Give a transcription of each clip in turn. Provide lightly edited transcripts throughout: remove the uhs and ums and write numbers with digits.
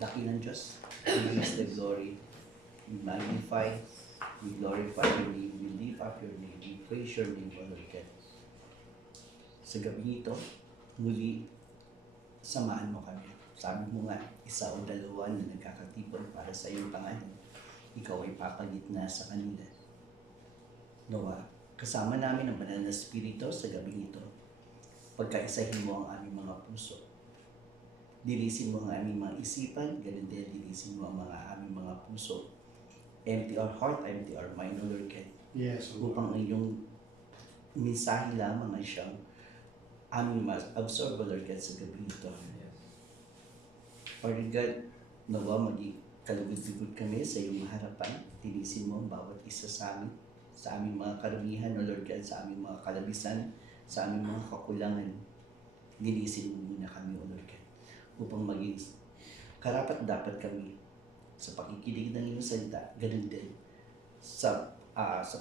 Dakilang Diyos, we is the glory. We magnify, we glorify your name, we lift up your name, we praise your name, O Lord God. Sa gabi ito, muli, samaan mo kami. Sabi mo nga, isa o dalawa na nagkakatipon para sa iyong pangalan. Ikaw ay papagitna sa kanila. Nawa, kasama namin ang banal na Espiritu sa gabi ito. Pagkaisahin mo ang aming mga puso. Dilisin mo ang aming mga isipan, ganun din dilisin mo ang aming mga puso. Empty our heart, empty our mind, O Lord God. Yes, Lord. Upang ang iyong mensahe lamang ay siyang aming ma-absorb, O Lord God, sa gabi ito. Lord God, nawa maging kalugod-lugod kami sa iyong harapan. Dilisin mo ang bawat isa sa amin, sa aming mga karumihan, O Lord God, sa aming mga kalabisan, sa aming mga kakulangan. Dilisin mo muna kami, O Lord God, upang maging karapat-dapat kami sa pakikinig ng iyong salita, ganun din sa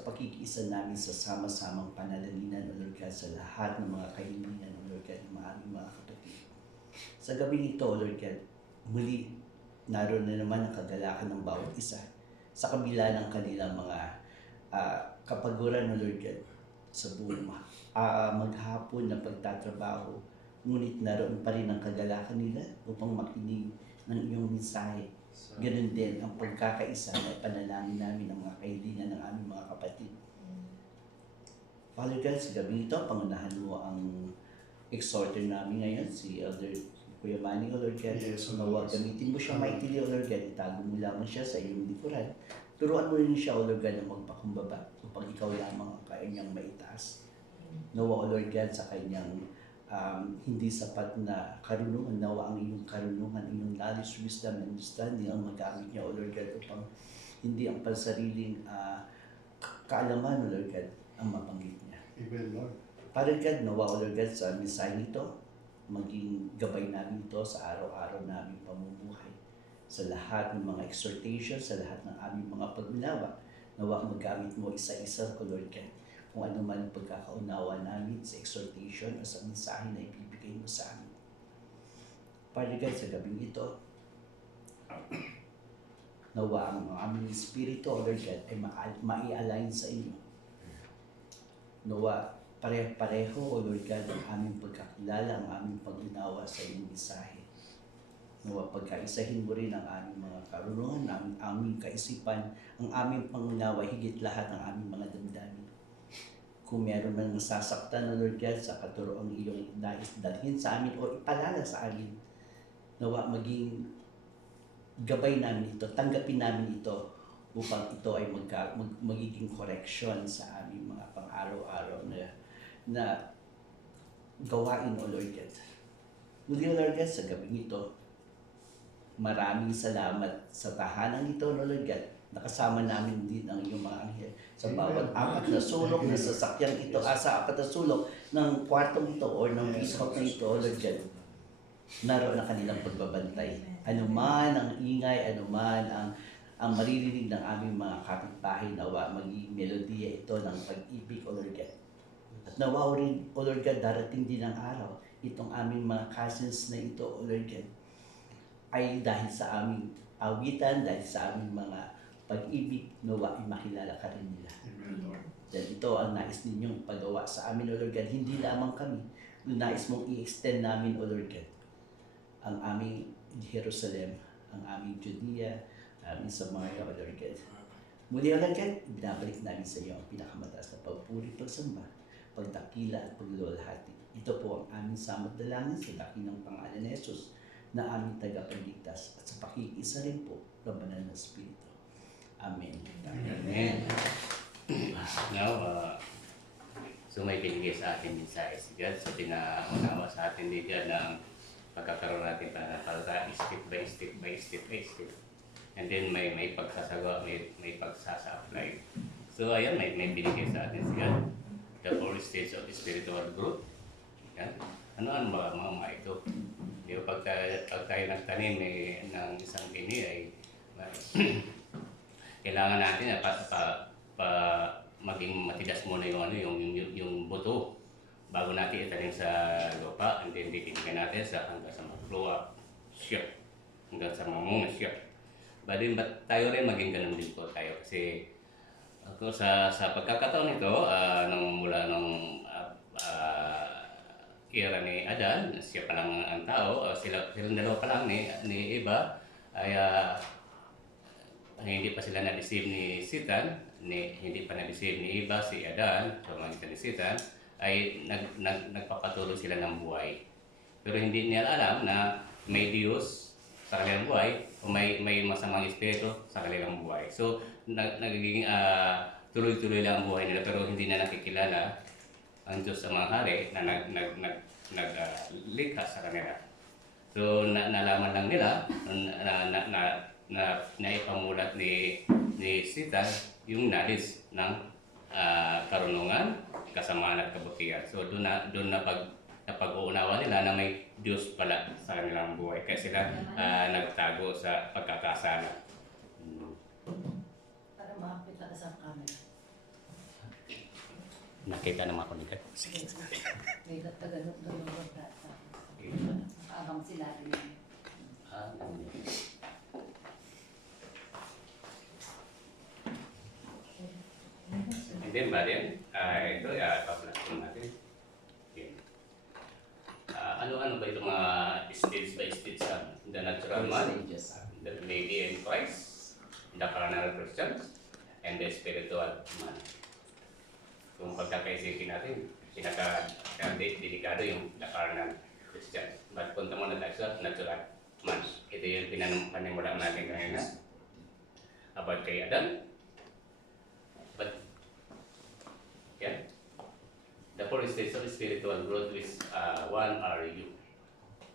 pakikiisa namin sa sama-samang panalangin, O Lord God, sa lahat ng mga kahilingan, O Lord God, ng aming mga kapatid. Sa gabi nito, O Lord God, muli, naroon na naman ang kagalakan ng bawat isa sa kabila ng kanilang mga kapaguran, O Lord God, sa buong maghapon na pagtatrabaho. Ngunit naroon pa rin ang kagalakan nila upang makinig ng iyong mensahe. Ganun din ang pagkakaisa at panalangin namin ng mga kahilingan ng aming mga kapatid. Father God, sa gabi ito, pangunahan mo ang exhorter namin ngayon, si Elder Kuya Manny, O Lord God. Yes, Nawa, gamitin mo siya mightily, O Lord God. Itago mo lamang siya sa iyong likuran. Turuan mo rin siya, O Lord God, na magpakumbaba upang ikaw lamang ang kanyang maitaas. Nawa, O Lord God, sa kanyang hindi sapat na karunungan, nawa ang iyong karunungan, iyong knowledge, wisdom, and understanding ang magamit niya, O Lord God, upang hindi ang pansariling kaalaman, O Lord God, ang mabanggit niya. Amen, Lord. Father God, nawa, O Lord God, sa mensahe nito, maging gabay namin ito sa araw-araw naming pamumuhay. Sa lahat ng mga exhortation, sa lahat ng aming mga pag-unawa, nawa magamit mo isa-isa, O Lord God, kung ano man ang pagkakaunawa namin sa exhortation o sa mensahe na ibibigay mo sa amin. Father God, sa gabing ito, nawa ang aming espiritu, O Lord God, ay mai-align sa inyo. Nawa pareho-pareho, O Lord God, ang aming pagkakilala, ang aming pag-unawa sa inyong mensahe. Nawa pagkaisahin mo rin ang aming mga karunungan, ang aming kaisipan, ang aming pangunawa, higit lahat ang aming mga damdamin. Kung meron man nasasaktan, O Lord God, sa katuroang iyong nais dalhin sa amin o ipalala sa amin, nawa maging gabay namin ito, tanggapin namin ito upang ito ay magiging correction sa aming mga pang-araw-araw na gawain, O Lord God. Muli, O Lord God, sa gabing ito, maraming salamat sa tahanan ito, no Lord God. Nakasama namin din ang iyong mga anghel sa bawat apat na sulok na sasakyan ito, sa apat na sulok ng kwartong ito o ng peacehouse na ito, Lord God. Naroon ang kanilang pagbabantay. Ano man ang ingay, ano man ang maririnig ng aming mga kapitbahay, nawa maging melodiya ito ng pag-ibig, O Lord God. At nawa rin, O Lord God, darating din ang araw, itong aming mga cousins na ito, O Lord God, ay dahil sa aming awitan, dahil sa aming mga pag-ibig, nawa ay makilala ka rin nila. Dahil ito ang nais ninyong pagawa sa amin, O Lord God, hindi lamang kami. Nais mong i-extend namin, O Lord God, ang aming Jerusalem, ang aming Judea, aming Samaria, O Lord God. Muli, O Lord God, binabalik namin sa iyo ang pinakamataas na pagpuri, pagsamba, pagdakila at paglulahati. Ito po ang aming samot dalangin sa laki ng pangalan ni Jesus, na aming tagapagligtas at sa pakikisa rin po ng banal na Espiritu. Amen. Amen. Now, so may binigay sa atin mensahe si God. So pinaunawa sa atin ni God na pagkakaroon natin pananampalataya step by step by step by step. And then may pagsasagawa, may pagsasa-apply. So ayan, may binigay sa atin si God. The 4 stages of spiritual growth. Yan. Ano ba mga ito? Di ba pag tayo nagtanim ng isang bini ay kailangan natin maging matigas muna yung buto bago natin itanim sa lupa, and then titignan natin hanggang sa mag-grow up siya, hanggang sa mamunga siya. But tayo rin maging ganun din po tayo kasi ako sa pagkakataon nito mula nung era ni Adan, siya pa lang ang tao, silang dalawa pa lang ni Eva, ay hindi pa sila na-deceive ni Satan, hindi pa na-deceive ni Eva, si Adan, so magitan ni Satan, ay nagpapatuloy sila ng buhay. Pero hindi nila alam na may Diyos sa kanilang buhay o may masamang espiritu sa kanilang buhay. So nagiging tuloy-tuloy lang ang buhay nila pero hindi na nakikilala ang Diyos sa mga hari na naglikha sa kanila. So nalaman lang nila na naipamulat ni Satan yung knowledge ng karunungan, kasamaan at kabutihan. So doon na pag-uunawa nila na may Diyos pala sa kanilang buhay. Kaya sila nagtago sa pagkakasala. Para makapit sa camera. Nakita naman ako nito. Sige. May taganot doon ng bata. Abang sila rin. And then ba din, ito, pa-platform natin. Okay. Ano ba itong mga stage by stage the natural man, the lady in Christ, the carnal Christians, and the spiritual man. Kung pagkakaisipin natin, delikado yung the carnal Christians. But punta muna tayo sa natural man. Ito yung panimula natin kanina about kay Adam. But, yeah, the 4 stages of spiritual growth is one are you.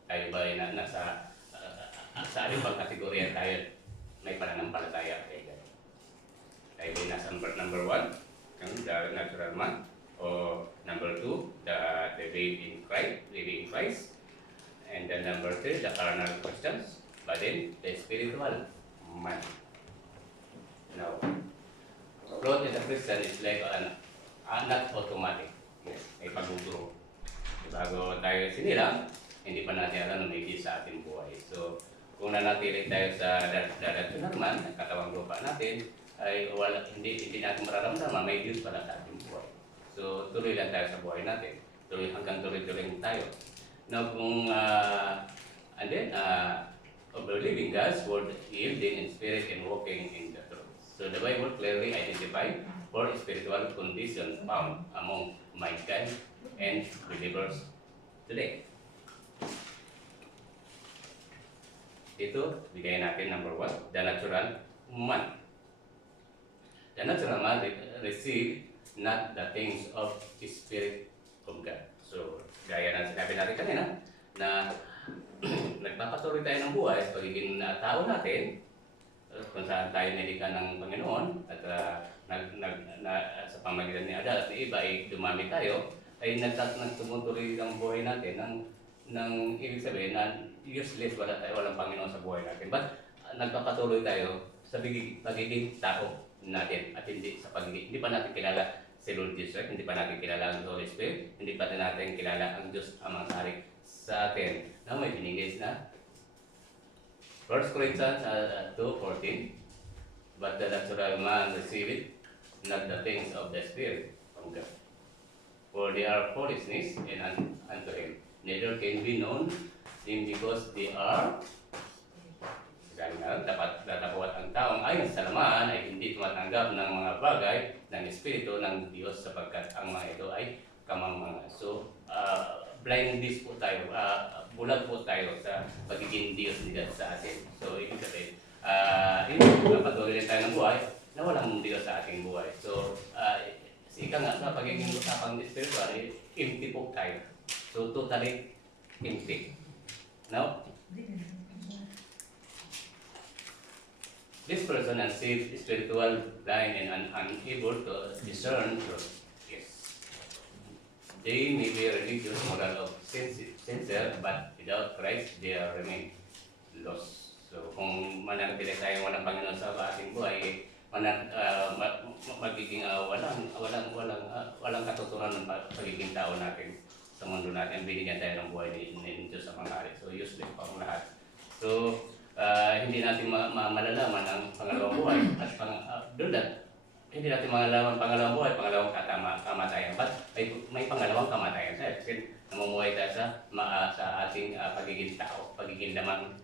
Tayo ba nasa sa aling bang kategorya tayo may pananampalataya kay God? Tayo ba nasa number 1, the natural man, o number 2, the living in Christ, and then number 3, the carnal Christians, but then the spiritual man. Now, growth in a Christian is like an not automatic. Yes, may pag-grow. Bago tayo sinilang, hindi pa natin alam na may Diyos sa ating buhay. So, kung nanatili tayo sa darat normal, ang katawang lupa natin, ay hindi natin mararamdaman, may Diyos pala sa ating buhay. So, tuloy lang tayo sa buhay natin. Hanggang tuloy-tuloy tayo. Now, kung, and then, believing God's word, yielding in spirit and walking in the truth. So, the Bible clearly identifies four spiritual conditions found among mankind and believers today. Ito, bigay natin number 1, the natural man. The natural man receive not the things of the Spirit of God. So, gaya ng sinabi natin kanina, na nagpapatuloy tayo ng buhay sa pagiging tao natin, kung saan tayo nilikha ng Panginoon, at sa pamagitan ni Adan at ni iba ay dumami tayo, ay nagtumutuloy ang buhay natin ng ibig sabihin na useless, walang Panginoon sa buhay natin. But nagpapatuloy tayo sa pagiging tao natin at hindi pa natin kilala si Lord Jesus, right? Hindi pa natin kilala ang Holy Spirit, hindi pa natin kilala ang Diyos Amang Hari sa atin na may binigay na 1 Corinthians 2:14, but the natural man receiveth not the things of the Spirit from God, for they are foolishness unto him, neither can be known them because they are. Dapat datapawat ang taong ayon sa laman ay hindi tumatanggap ng mga bagay ng Espiritu ng Diyos sapagkat ang mga ito ay kamangmangan. So, blindness po tayo, bulag po tayo sa pagiging Diyos ni God sa atin. So, ibig sabihin, patuloy tayo ng buhay na walang Diyos sa ating buhay. So, ika nga sa pagiging usapang spiritual, empty po tayo. So, totally empty. Now, this person is spiritual, blind, and unable to discern truth. Yes. They may be religious, moral, of sincere, but without Christ, they are remain lost. So, kung mananatili tayo walang Panginoon sa ating buhay, magiging walang katuturan ng pagiging tao natin sa mundo natin. Binigyan tayo ng buhay ni Diyos sa mga hari. So, useless pa ang lahat. So, hindi natin malalaman ang pangalawang buhay at hindi natin malalaman pangalawang buhay, pangalawang kamatayan. But may pangalawang kamatayan tayo kasi namumuhay tayo sa ating pagiging tao, pagiging lamang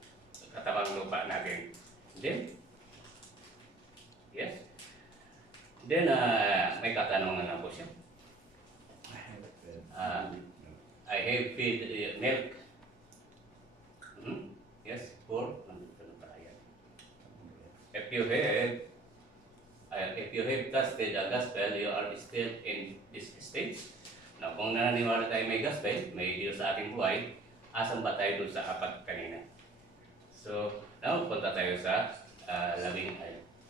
katabang lupa natin. Then, yes. Then, may katanungan na po siya. I have fed milk. Yes, for if you have trusted the gospel, you are still in this stage. Now, kung nananiwala tayo may gospel, may Diyos sa ating buhay, asan ba tayo doon sa apat kanina? So, now, punta tayo sa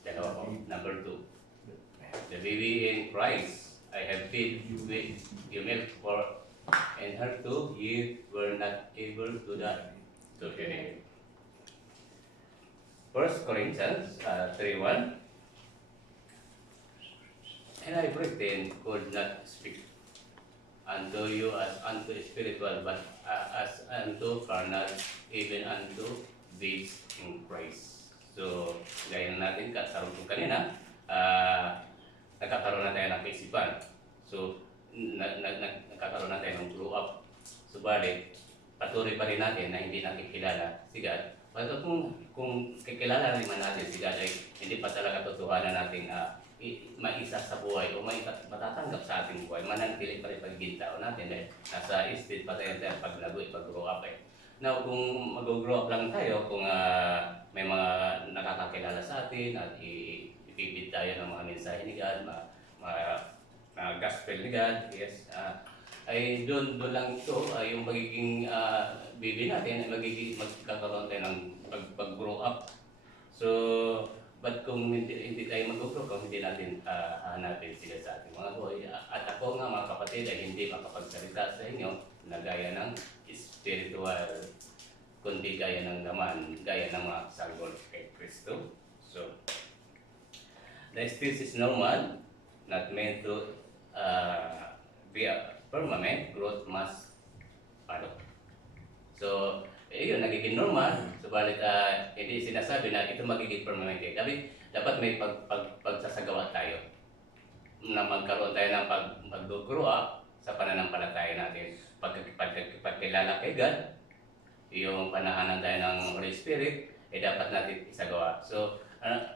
dalawa po, number 2. The baby in Christ, I have fed you with your milk for, and her too, ye were not able to feed him. 1 Corinthians 3:1. And I pretend could not speak unto you as unto spiritual, but as unto carnal, even unto babes in Christ. So, gaya natin kasaroon ko kanina, nagkakaroon na tayo ng kaisipan. So, nagkakaroon na tayo ng grow up. Subalit, patuloy pa rin natin na hindi nakikilala si God. Pero kung kikilala rin man natin si God ay hindi pa talaga totohanan natin maisa sa buhay o matatanggap sa ating buhay, mananatili pa rin pagiging tao natin dahil nasa state pa tayo paglago, pag-grow up eh. Now, kung mag-grow up lang tayo, kung may mga nakakakilala sa atin at ipipid tayo ng mga mensahe ni God, mga gospel ni God, yes, ay doon lang ito, yung magiging baby natin, magkakaroon tayo ng pag-grow up. So, but kung hindi tayo mag-grow up, hindi natin hanapin sila sa ating mga buhay. At ako nga mga kapatid ay hindi makapagsalita sa inyo na gaya ng spiritual, kundi gaya ng laman, gaya ng mga sanggol kay Kristo. So, the speech is normal, not meant to permanent, growth must follow. So, yun, nagiging normal, subalit hindi sinasabi na ito magiging permanent. Dapat may pagsasagawa tayo na magkaroon tayo ng pag-grow up sa pananampalataya natin. Pagkilala kay God, yung panahanan tayo ng Holy Spirit, dapat natin isagawa. So,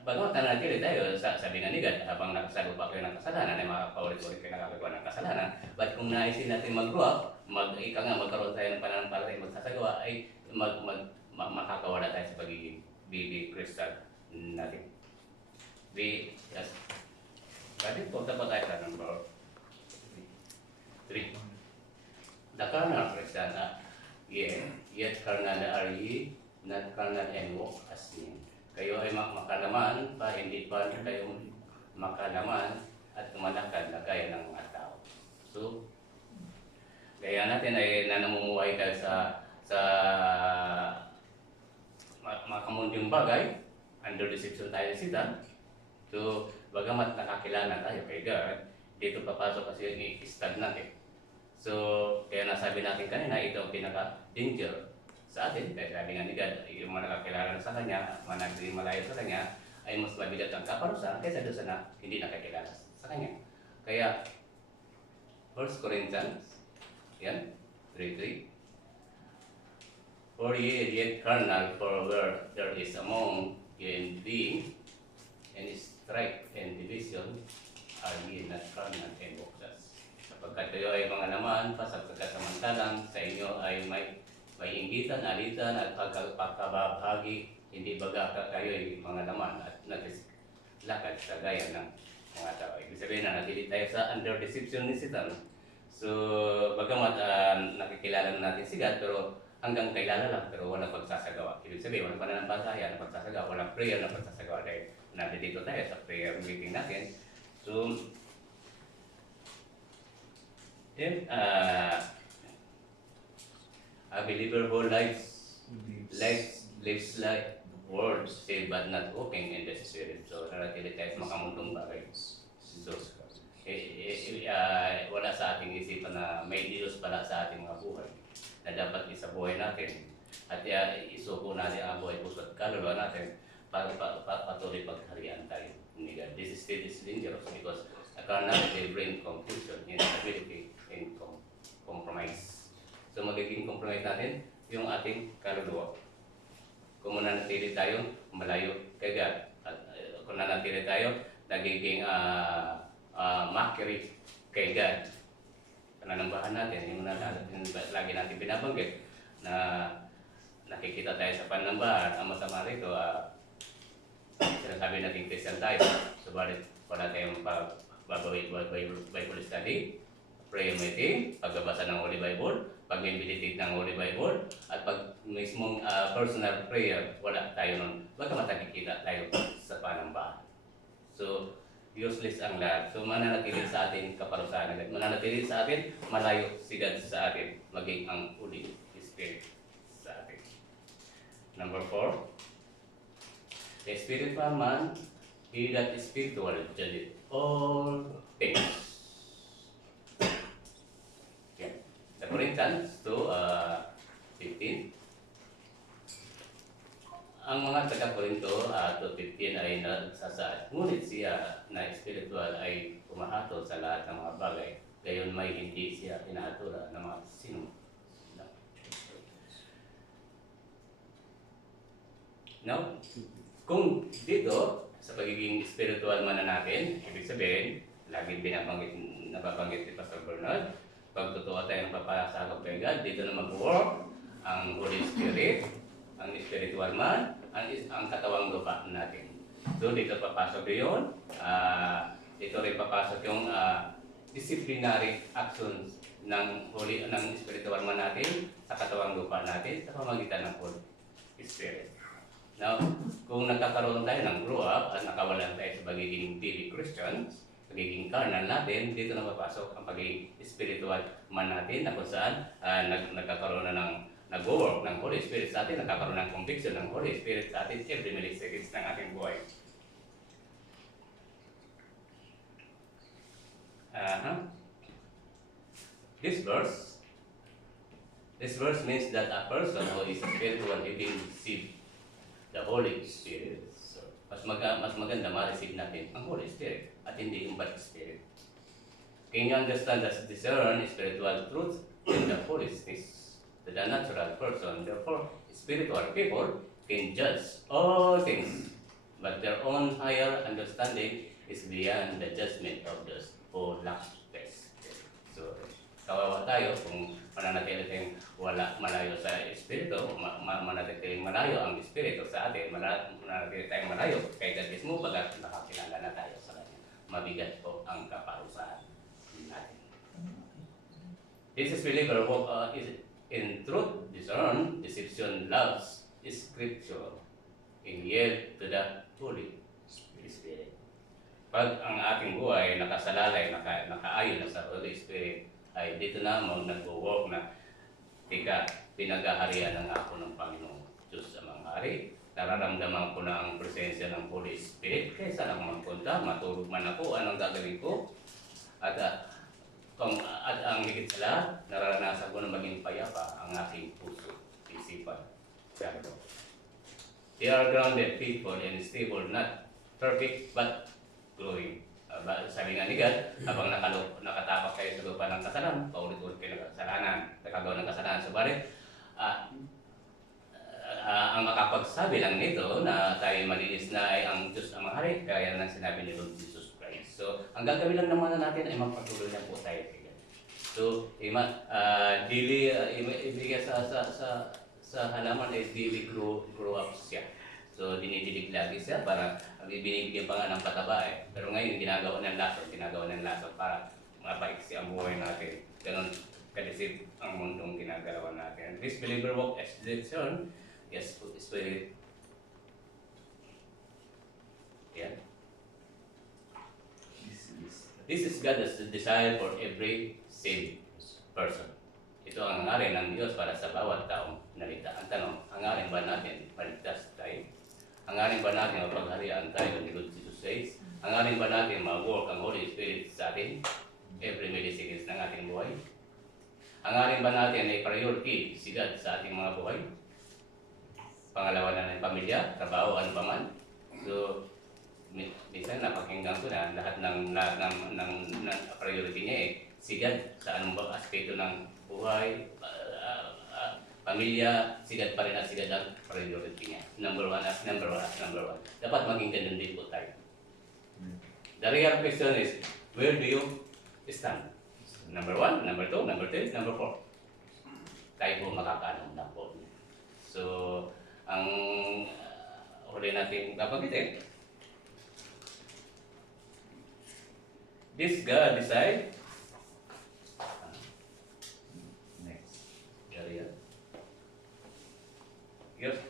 bagamat nanatili tayo, sabi nga ni God, habang nakasalupa kayo ng kasalanan, ay makakaulit-ulit kayo nakakagawa ng kasalanan. But kung naisin natin mag-grow up, magkaroon tayo ng pananampalataya, magsasagawa, ay makakawala tayo sa pagiging baby Christian natin. Yes. Pwede, punta pa tayo sa number 3. The carnal Christian, yet carnal are ye, not carnal and walk as men. Kayo ay makalaman pa, hindi pa kayo makalaman at tumalakad na gaya ng mga tao. So, kaya natin ay nanamumuhay tayo sa makamunding bagay, under deception tayo ni Satan. So, bagamat nakakilala tayo kay God, dito papasok kasi yung i-stagnant eh. So, kaya nasabi natin kanina, ito ang pinaka-danger sa atin. Kaya sabi nga ni God, yung mga nakakilala sa Kanya, mga naging malayo sa Kanya, ay mas mabigat ang kaparusahan kaysa doon sa hindi nakakilala sa Kanya. Kaya, 1 Corinthians, yan, 3:3. For ye yet carnal, for where there is among you envy, and strife and division, are ye not carnal and walk thus. Sapagkat kayo ay mga laman, pasapagkasamantalang sa inyo ay may inggitan, alitan, at pagkababahagi, hindi baga kayo ay mga laman at naglalakad sa gaya ng mga tao. Ibig sabihin na natili tayo sa under deception ni Satan. So, bagamat nakikilala na natin si God, pero hanggang kailala lang, pero walang pagsasagawa. Ibig sabihin, walang pananampalataya na pagsasagawa, walang prayer na pagsasagawa. Dahil nandito tayo sa prayer meeting natin. So, then, a believer who lives like words, say, but not walking in the Spirit. So, naratili tayo sa makamundong bagay. So, wala sa ating isipan na may Diyos pala sa ating mga buhay na dapat isabuhay natin at isuko natin ang buhay puso at kaluluwa natin para patuloy pagharian tayo ni God. This is dangerous because carnality bring confusion, instability, and compromise. So magiging compromise natin yung ating kaluluwa. Kung mananatili tayo malayo kay God at kung nanatili tayo nagiging mockery kay God. Pananambahan natin, yung lagi natin binabanggit na nakikita tayo sa panambahan. Ang masama rito, sinasabi natin Christian tayo. Subalit, wala tayong Bible study, prayer meeting, pagbabasa ng Holy Bible, pag-meditate ng Holy Bible, at pag mismong personal prayer, wala tayo nun. Bagamat nakikita tayo sa panambahan. So, useless ang lahat. So, mananatili sa atin kaparusahan agad. Mananatili sa atin, malayo si God sa atin, maging ang Holy Spirit sa atin. Number 4, the spiritual man, he that is spiritual, judgeth all things. Okay. The Corinthians 2:15. Ang mga taga-Korinto 2:15 ay nagsasaad, ngunit siya na spiritual ay pumahatol sa lahat ng mga bagay, gayon may hindi siya inahatura ng mga sino. Now, kung dito, sa pagiging spiritual man na natin, ibig sabihin, laging nababanggit ni Pastor Bernard, pag totoo tayong papasakop kay God, dito na mag-work ang Holy Spirit, ang spiritual man, ang katawang lupa natin. So dito papasok yun, dito rin papasok yung disciplinary actions ng spiritual man natin sa katawang lupa natin sa pamagitan ng Holy Spirit. Now, kung nagkakaroon tayo ng grow up at nakawalan tayo sa pagiging baby Christians, pagiging carnal natin, dito na papasok ang pagiging spiritual man natin na kung saan nagkakaroon na ng nag-work ng Holy Spirit sa atin, nagkakaroon ng conviction ng Holy Spirit sa atin every milliseconds ng ating buhay. This verse, this verse means that a person who is spiritual even receive the Holy Spirit. So, mas maganda ma-receive natin ang Holy Spirit at hindi yung bad spirit. Can you understand that discern spiritual truth in the foolishness to the natural person? Therefore, spiritual people can judge all things, but their own higher understanding is beyond the judgment of those who lack faith. So, kawawa tayo kung mananatili tayong malayo sa Espiritu, mananatili malayo ang Espiritu sa atin, mananatili tayong malayo kay God mismo, bagat nakakilala na tayo sa Kanya. Mabigat po ang kaparusahan natin. This is believer who is in truth, discern, deception, loves, scripture, and yield to the Holy Spirit. Pag ang ating buhay nakasalalay, nakaayon na sa Holy Spirit, ay dito na nag-work na tika, pinagaharian ng ako ng Panginoong Diyos sa mga hari. Nararamdaman ko na ang presensya ng Holy Spirit kaysa lang magpunta, matulog man ako, anong gagawin ko? At ang higit sa lahat, nararanasan ko na maging payapa ang aking puso, isipan, sarili. They are grounded people and stable, not perfect but growing. Sabi nga ni God, habang nakatapak kayo sa lupa ng kasalanan, paulit-ulit kayo ng kasalanan, nakagawa ng kasalanan. Subalit, ang makapagsabi lang nito na tayo malinis na ay ang Diyos ang mahari, kaya lang sinabi ni Lord Jesus Christ. So, ang gagawin lang naman natin ay magpatuloy lang po tayo kay God. So, ibigay sa halaman ay daily grow up siya. So, dinidilig lagi siya para binibigyan pa nga ng pataba eh. Pero ngayon, ginagawa ng lason para mapaiksi ang buhay natin. Ganon kadisip ang mundong ginagawa natin. This believer walk as direction, yes, spirit. Yeah. This is God's desire for every saved person. Ito ang hangarin ng Diyos para sa bawat taong naligtas. Ang tanong, hangarin ba natin maligtas tayo? Hangarin ba natin mapagharian tayo ni Lord Jesus says? Hangarin ba natin ma-work ang Holy Spirit sa atin every milliseconds ng ating buhay? Hangarin ba natin ay priority si God sa ating mga buhay? Pangalawa na ng pamilya, trabaho, ano pa man. So, minsan napakinggan ko na lahat ng priority niya eh. Si God sa anong aspeto ng buhay, pamilya, sigat pa rin at sigat ang priority niya. Number one. Dapat maging ganun din po tayo. The real question is, where do you stand? Number 1, number 2, number 3, number 4. Tayo po makakaanong na po. So, ang huli natin kapagitin, this God decide. Next. Area. Because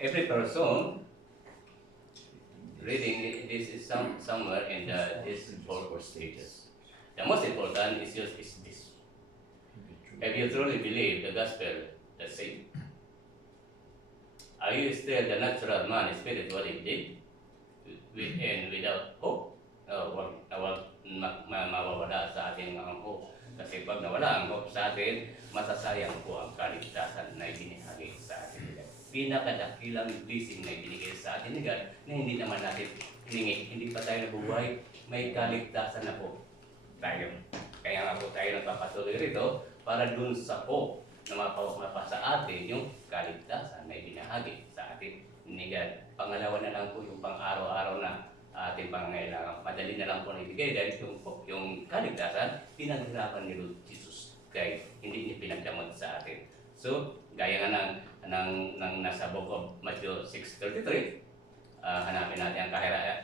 every person reading this is somewhere in these 4 stages. The most important is this. Have you truly believed the gospel that saved? Are you still the natural man, spiritually dead, and without hope? Mawawala sa ating mga hope. Kasi pag nawala ang hope sa atin, masasayang po ang kaligtasan na ibinahagi sa atin. Pinakadakilang blessing na ibinigay sa atin ni God na hindi naman natin hiningi. Hindi pa tayo nabubuhay, may kaligtasan na po tayo. Kaya nga po tayo nagpapatuloy rito para dun sa hope na mapapa sa atin yung kaligtasan na ibinahagi sa atin ni God. Pangalawa na lang po yung pang-araw-araw na ating pangangailangan. Madali na lang po na ibigay dahil yung kaligtasan, pinaghirapan ni Lord Jesus kaya hindi niya pinagdamot sa atin. So, gaya nga ng nasa book of Matthew 6:33, hanapin natin ang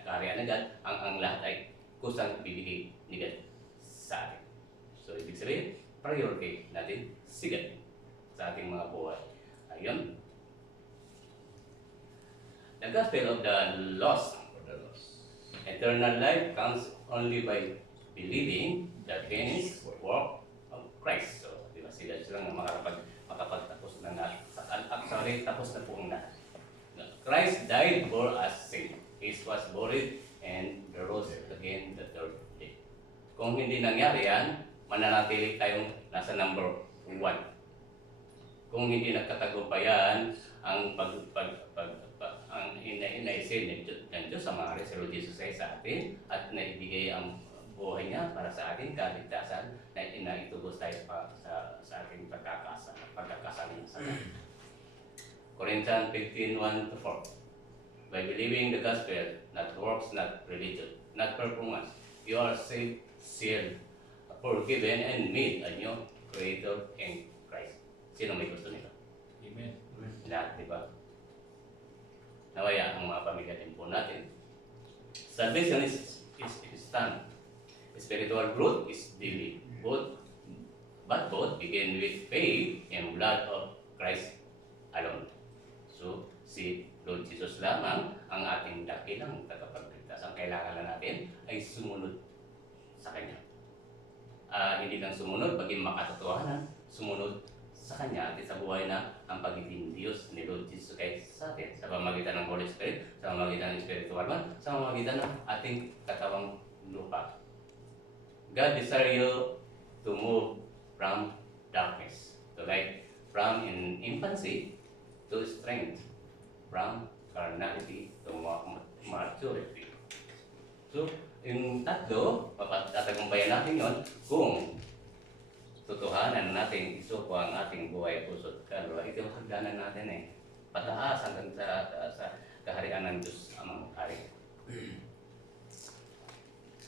kaharian ng God, ang lahat ay kusang bibigay ni God sa atin. So, ibig sabihin, priority natin si God sa ating mga buhay. Ayun. The gospel of the lost, eternal life comes only by believing the finished work of Christ. So, di ba sila lang makapagtapos na lahat. Actually, tapos na po ang lahat. Christ died for us sin. He was buried and rose again the third day. Kung hindi nangyari yan, mananatili tayong nasa number 1. Kung hindi nagkatagumpayan ang ang inaisin ng Diyos sa mga resolution sa atin at naibigay ang buhay niya para sa ating kaligtasan na inaitubos tayo sa ating pagkakasalan sa Kanya. Corinthians 15:1-4. By believing the gospel, not works, not religion, not performance, you are saved, sealed, forgiven, and made a new creator in Christ. Sino may gusto nito? Amen. Lahat, di ba? Nawaya ang mga pamilya din po natin. Salvation is instant. Spiritual growth is daily. But both begin with faith and blood of Christ alone. So, si Lord Jesus lamang ang ating dakilang tagapagligtas. Ang kailangan lang natin ay sumunod sa Kanya. Hindi lang sumunod, baging makatotohanan, sumunod sa Kanya at sa buhay na ang pagiging Diyos ni Lord Jesus Christ sa atin. Sa pamagitan ng Holy Spirit, sa pamagitan ng spiritual man, sa pamagitan ng ating katawang lupa. God desires you to move from darkness to light, from infancy to strength, from carnality to maturity. So, yung tatlo, papatatagumpayan natin yon kung tutuhanan natin isuko ang ating buhay, puso at kaluluwa. Ito yung hagdanan natin eh. Pataas hanggang sa kaharian ng Diyos ang hari.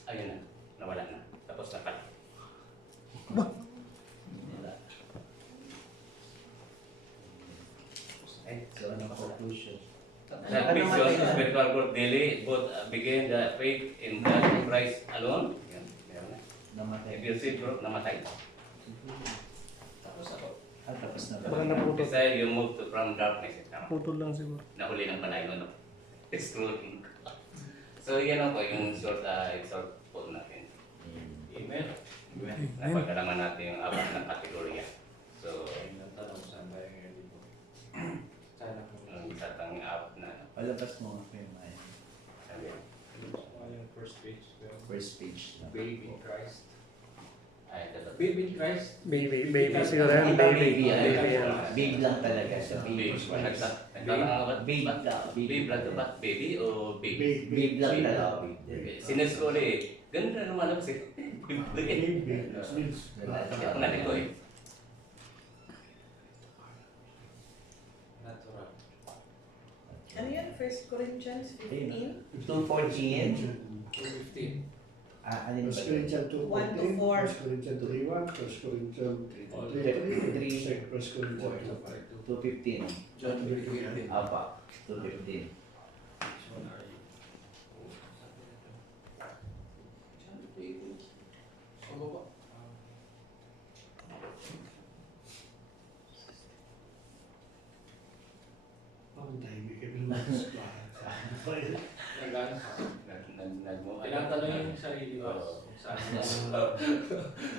Ayun na, nawala na. Tapos na pala. So, ano conclusion? Salvation, spiritual growth daily, both begin the faith in God Christ alone. Yan, meron na. Namatay. If you see growth, namatay. Tapos ako. Tapos na ba? Baka naputol. Decide you move to from darkness. Tama. Putol lang siguro. Nahuli ng panay no? Excluding. So yan ang po yung short po natin. Amen. Napagkalaman natin yung apat na kategorya. So, Ang tanong saan tayo ngayon dito? Sana po. ang isa tang apat na Palabas mo nga kayo, Maya. sabi. Yung first page. First page na. Baby in Christ. Ay, ito. Baby in Christ. Baby siguro yan. Iba Baby. yan. Baby yan. Babe lang talaga siya. Babe. Babe lang. Babe lang ba? Baby o baby? Babe lang talaga. Sinas ko ulit. Ganun na lumalabas eh. Kaya ako natin ko eh. Natural. Ano yan? 1 Corinthians 15? 2:14. 2:15. Alin ba? 1 Corinthians 2:14, 1 to 4. 1 Corinthians 3:1, 1 Corinthians 3:3, 1 Corinthians 2:15. John 3:15. Apa. 2:15. Ang dahil ka naman sa Nagano ka? Tinatanong yung sarili ko. Saan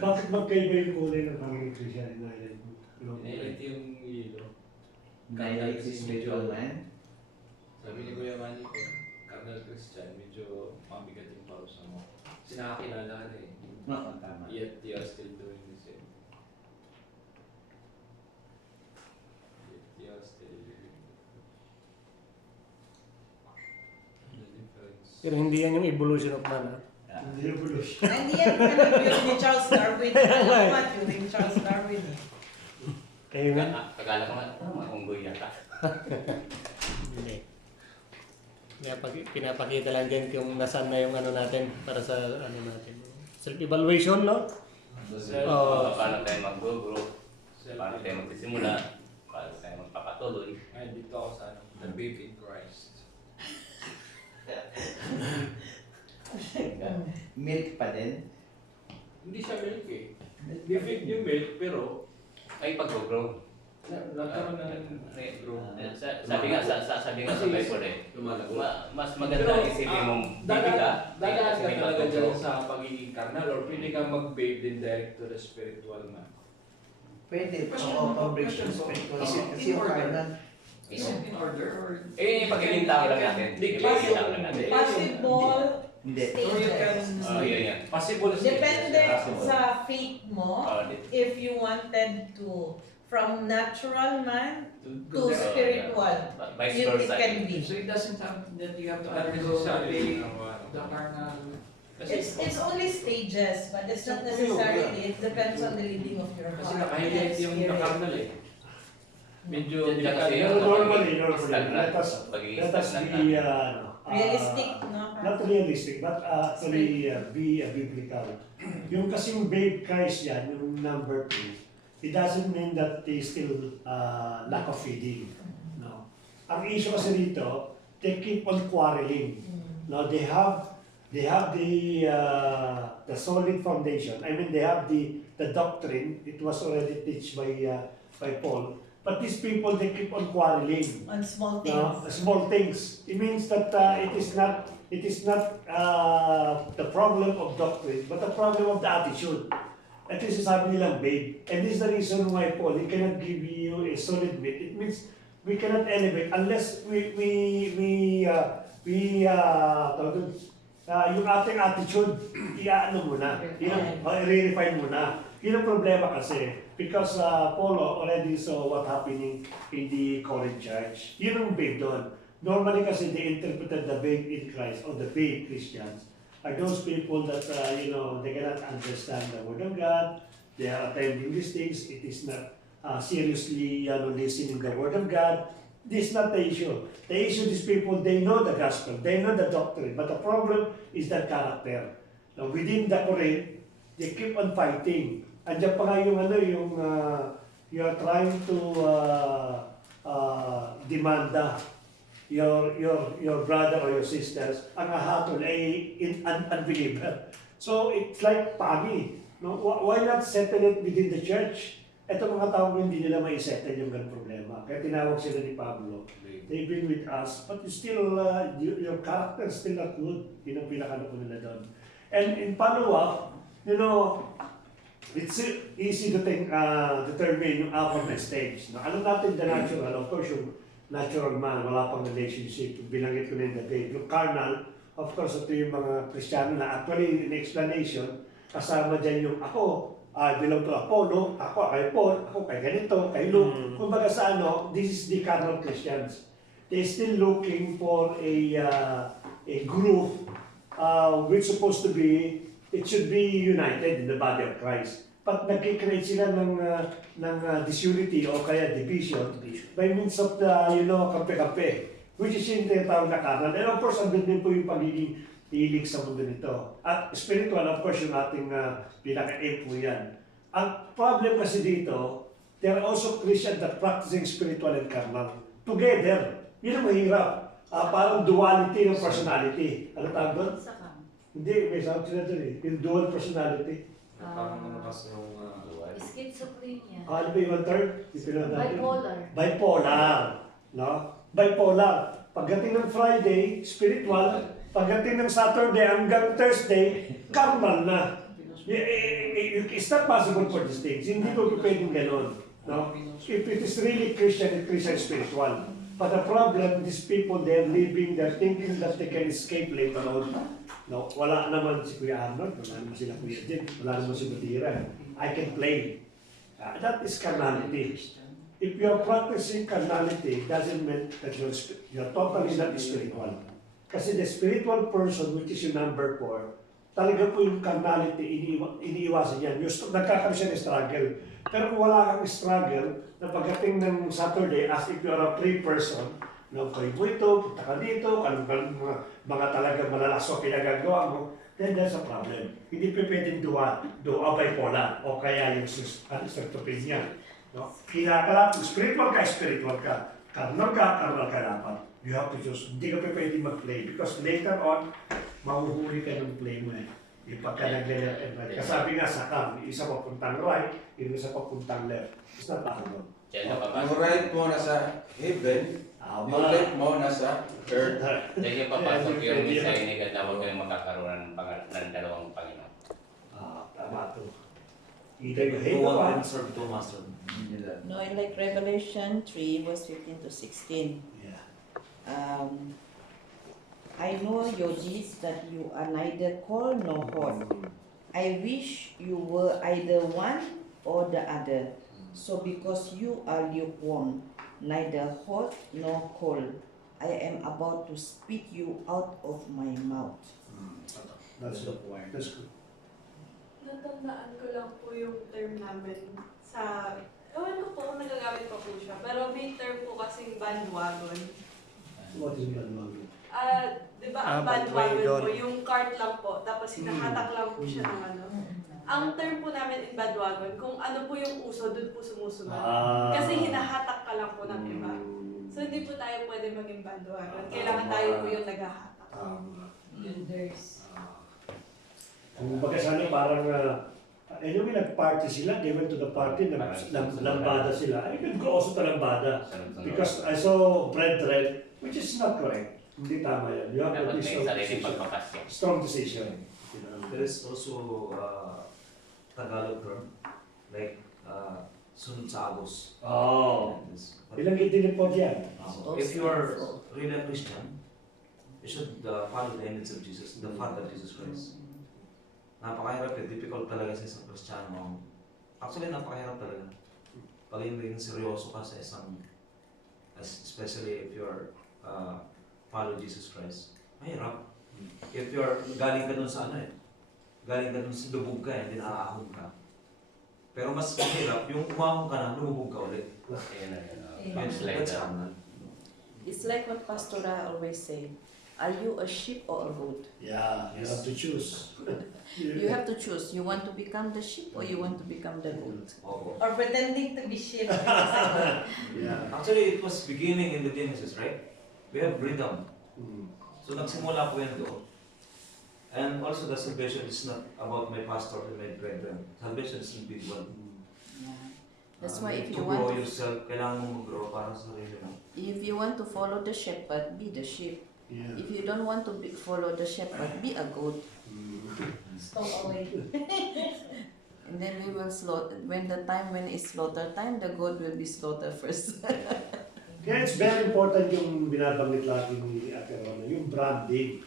Bakit magkaiba yung kulay ng Hungry Christian Island? Inilit yung yelo. Nailit si spiritual man. Sabi ni Kuya Manny ko, Cardinal Christian, medyo mabigat yung parusa mo. Sinakakilala ka na eh. Oo, tama. Yet you are still doing the same. Yet you are still doing the difference. Pero hindi yan yung evolution of man. Ah. Hindi na bulus. Hindi yan kanang ni Charles Darwin. Alam mo yung ni Charles Darwin eh. Kayo man? Kagala ko nga, mga unggoy yata. Hindi. Kaya pinapakita lang din kung nasaan na yung ano natin para sa ano natin. Self-evaluation, no? Paano tayo mag-grow, paano tayo magsisimula, paano tayo magpapatuloy. Ay, dito ako sa ano, the baby in Christ. Milk pa din. Hindi siya milk eh. Different yung milk, pero Ay, pag-grow. nagkaroon ng grow. Sabi nga sa Bible eh, Lumalago. mas maganda isipin mong baby ka, Dadaan ka isipin talaga pag-grow. dyan sa pagiging carnal or pwede kang mag-babe din direct to the spiritual man. Pwede. Question Oo, po, pag-break question yung po. spiritual. Is it Kasi in yung order? carnal. Is it in order or? Eh, pagiging tao lang natin. Di- Pagiging tao lang natin. Possible Hindi. Or you can... Yan. Possible Depende Possible. sa faith mo, if you wanted to, from natural man to spiritual, Vice it versa. can be. So it doesn't have that you have to necessarily the carnal. It's only stages, but it's not necessarily, it depends on the leading of your Kasi heart. nakahilit and yung spirit. carnal eh. Medyo Yan lang kasi Pero yung normally, stagnant. let us Pagiging be stagnant. Realistic, no? not realistic, but actually be biblical. Yung kasing babe Christ yan, yung number 2, it doesn't mean that they still lack of feeding. No. Ang issue kasi dito, they keep on quarreling. No, they have the solid foundation. I mean, they have the doctrine. It was already taught by Paul. But these people, they keep on quarreling. On small No, things. small things. It means that it is not the problem of doctrine, but the problem of the attitude. At least sabi nilang babe. And this is the reason why Paul, he cannot give you a solid meat. It means we cannot elevate unless yung ating attitude, i-ano muna, i-refine muna. Yun ang problema kasi. Because Paul already saw what happening in the Corinth church. Yun ang babe doon. Normally kasi they interpreted the babe in Christ or the babe Christians are those people that, they cannot understand the Word of God. They are attending these things. It is not seriously listening the Word of God. This is not the issue. The issue these people, they know the gospel, they know the doctrine, but the problem is their character. Now, within the Corinth, they keep on fighting. Andiyan pa nga yung you are trying to demanda your brother or your sisters, ang ahatol ay unbeliever. So it's like pagi. No? Why not settle it within the church? Ito mga tao hindi nila mai-settle yung ganung problema. Kaya tinawag sila ni Pablo. They've been with us, but you still, your character is still not good. Yun ang pinakano ko nila doon. And in follow-up, it's easy to determine yung outcome stage. No? Alam natin the natural, of course, yung natural man, wala pang relationship. Binanggit ko na yung debate. Yung carnal, of course, ito yung mga Kristiyano na actually in explanation, kasama dyan yung ako, I belong to Apollo, ako kay Paul, ako kay ganito, kay Luke. Kumbaga sa this is the carnal Christians. They're still looking for a group which supposed to be, it should be united in the body of Christ. But nagkikreate sila ng disunity o kaya division by means of the, kampe-kampe, which is yung tinatawag na carnal. And of course, andun din po yung pagiging hilig sa mundo nito. At spiritual, of course, yung ating pinaka-aim po yan. Ang problem kasi dito, there are also Christians that practicing spiritual and carnal. Together. Yun ang mahirap. Parang duality ng personality. Ano tawag doon? Hindi, may sabi sila doon eh. Yung dual personality. Parang nanakas yung Schizophrenia. Ano ba yung third? Bipolar. Bipolar. No? Bipolar. Pagdating ng Friday, spiritual. Pagdating ng Saturday hanggang Thursday, carnal na. It's not possible for these things. Hindi ko pwedeng ganon. No? If it is really Christian, Christian spiritual. But the problem, these people, they're living, they're thinking that they can escape later on. No, wala naman si Kuya Arnold, wala naman sila Kuya Jim, wala naman si Batira. I can play. That is carnality. If you are practicing carnality, it doesn't mean that you're totally not spiritual. Kasi the spiritual person, which is yung number 4, talaga po yung carnality, iniiwasan yan. Nagkakaroon siya ng struggle. Pero kung wala kang struggle, na pagdating ng Saturday, as if you are a free person, no, kayo mo ito, punta ka dito, mga talagang malalaso pinagagawa mo, then there's a problem. Hindi pa pwedeng do a bipolar, o kaya yung schizophrenia. No? Kinakala, spiritual ka, carnal ka dapat. You have to choose. Hindi ka pa pwedeng mag-play because later on, mahuhuli ka ng play mo eh. Yung pagka nag-left and right. Kasabi nga sa cam, isa papuntang right, yung isa papuntang left. It's not possible. Yung right mo nasa heaven, yung left mo nasa earth. Diyan yung papasok yung Messianic at tawag kayong magkakaroon ng dalawang Panginoon. Tama to. Either you hate one, serve two master. No, in like Revelation 3, verse 15 to 16. yeah. I know your deeds that you are neither cold nor hot. I wish you were either one or the other. So because you are lukewarm, neither hot nor cold, I am about to spit you out of my mouth. That's the point. That's good. Natandaan ko lang po yung term namin sa... Ewan ko po kung nagagamit pa po siya. Pero may term po kasing bandwagon. What is bandwagon? Di ba ang bandwagon bandwagon. po, yung cart lang po, tapos hinahatak lang po siya ng ano. Ang term po namin in bandwagon, kung ano po yung uso, doon po sumusunod. Kasi hinahatak ka lang po ng iba. So hindi po tayo pwede maging bandwagon. Kailangan tayo po yung naghahatak. Leaders. Kung baga sana parang, anyway, nag-party sila, they went to the party, lambada sila. I can go also to lambada. Because I saw bread red, which is not correct. Hindi tama yan. You have to Dapat be may strong sariling decision. pagpapasya. Strong decision. You know. There is also Tagalog term like sunod sa agos. Oh. But, Ilang itinipod yan? if you are really a Christian, you should follow the image of Jesus, the Father Jesus Christ. Napakahirap difficult talaga sa isang Kristiyano. Actually, napakahirap talaga. Pag hindi seryoso ka sa isang, especially if you're follow Jesus Christ, mahirap. If you're, galing ka dun sa galing ka dun sa lubog ka, hindi naaahon ka. Pero mas mahirap, yung umahon ka na, lumubog ka ulit. It's like That's that. carnal. It's like what Pastor Ra always say. Are you a sheep or a goat? Yeah, you have to choose. You have to choose. You want to become the sheep or you want to become the goat? Opo. Or pretending to be sheep. Yeah. Actually, it was beginning in the Genesis, right? We have freedom. Mm. So nagsimula po yan doon. And also the salvation is not about my pastor and my brethren. Salvation is individual. Yeah. That's why if to you grow want, yourself, kailangan mo mag-grow para sa sarili mo. if you want to follow the shepherd, be the sheep. Yeah. If you don't want to follow the shepherd, be a goat. Stole away. And then we will slaughter. When it's slaughter time, the goat will be slaughtered first. Kaya it's very important yung binabanggit lagi ni Ate Rona, yung branding.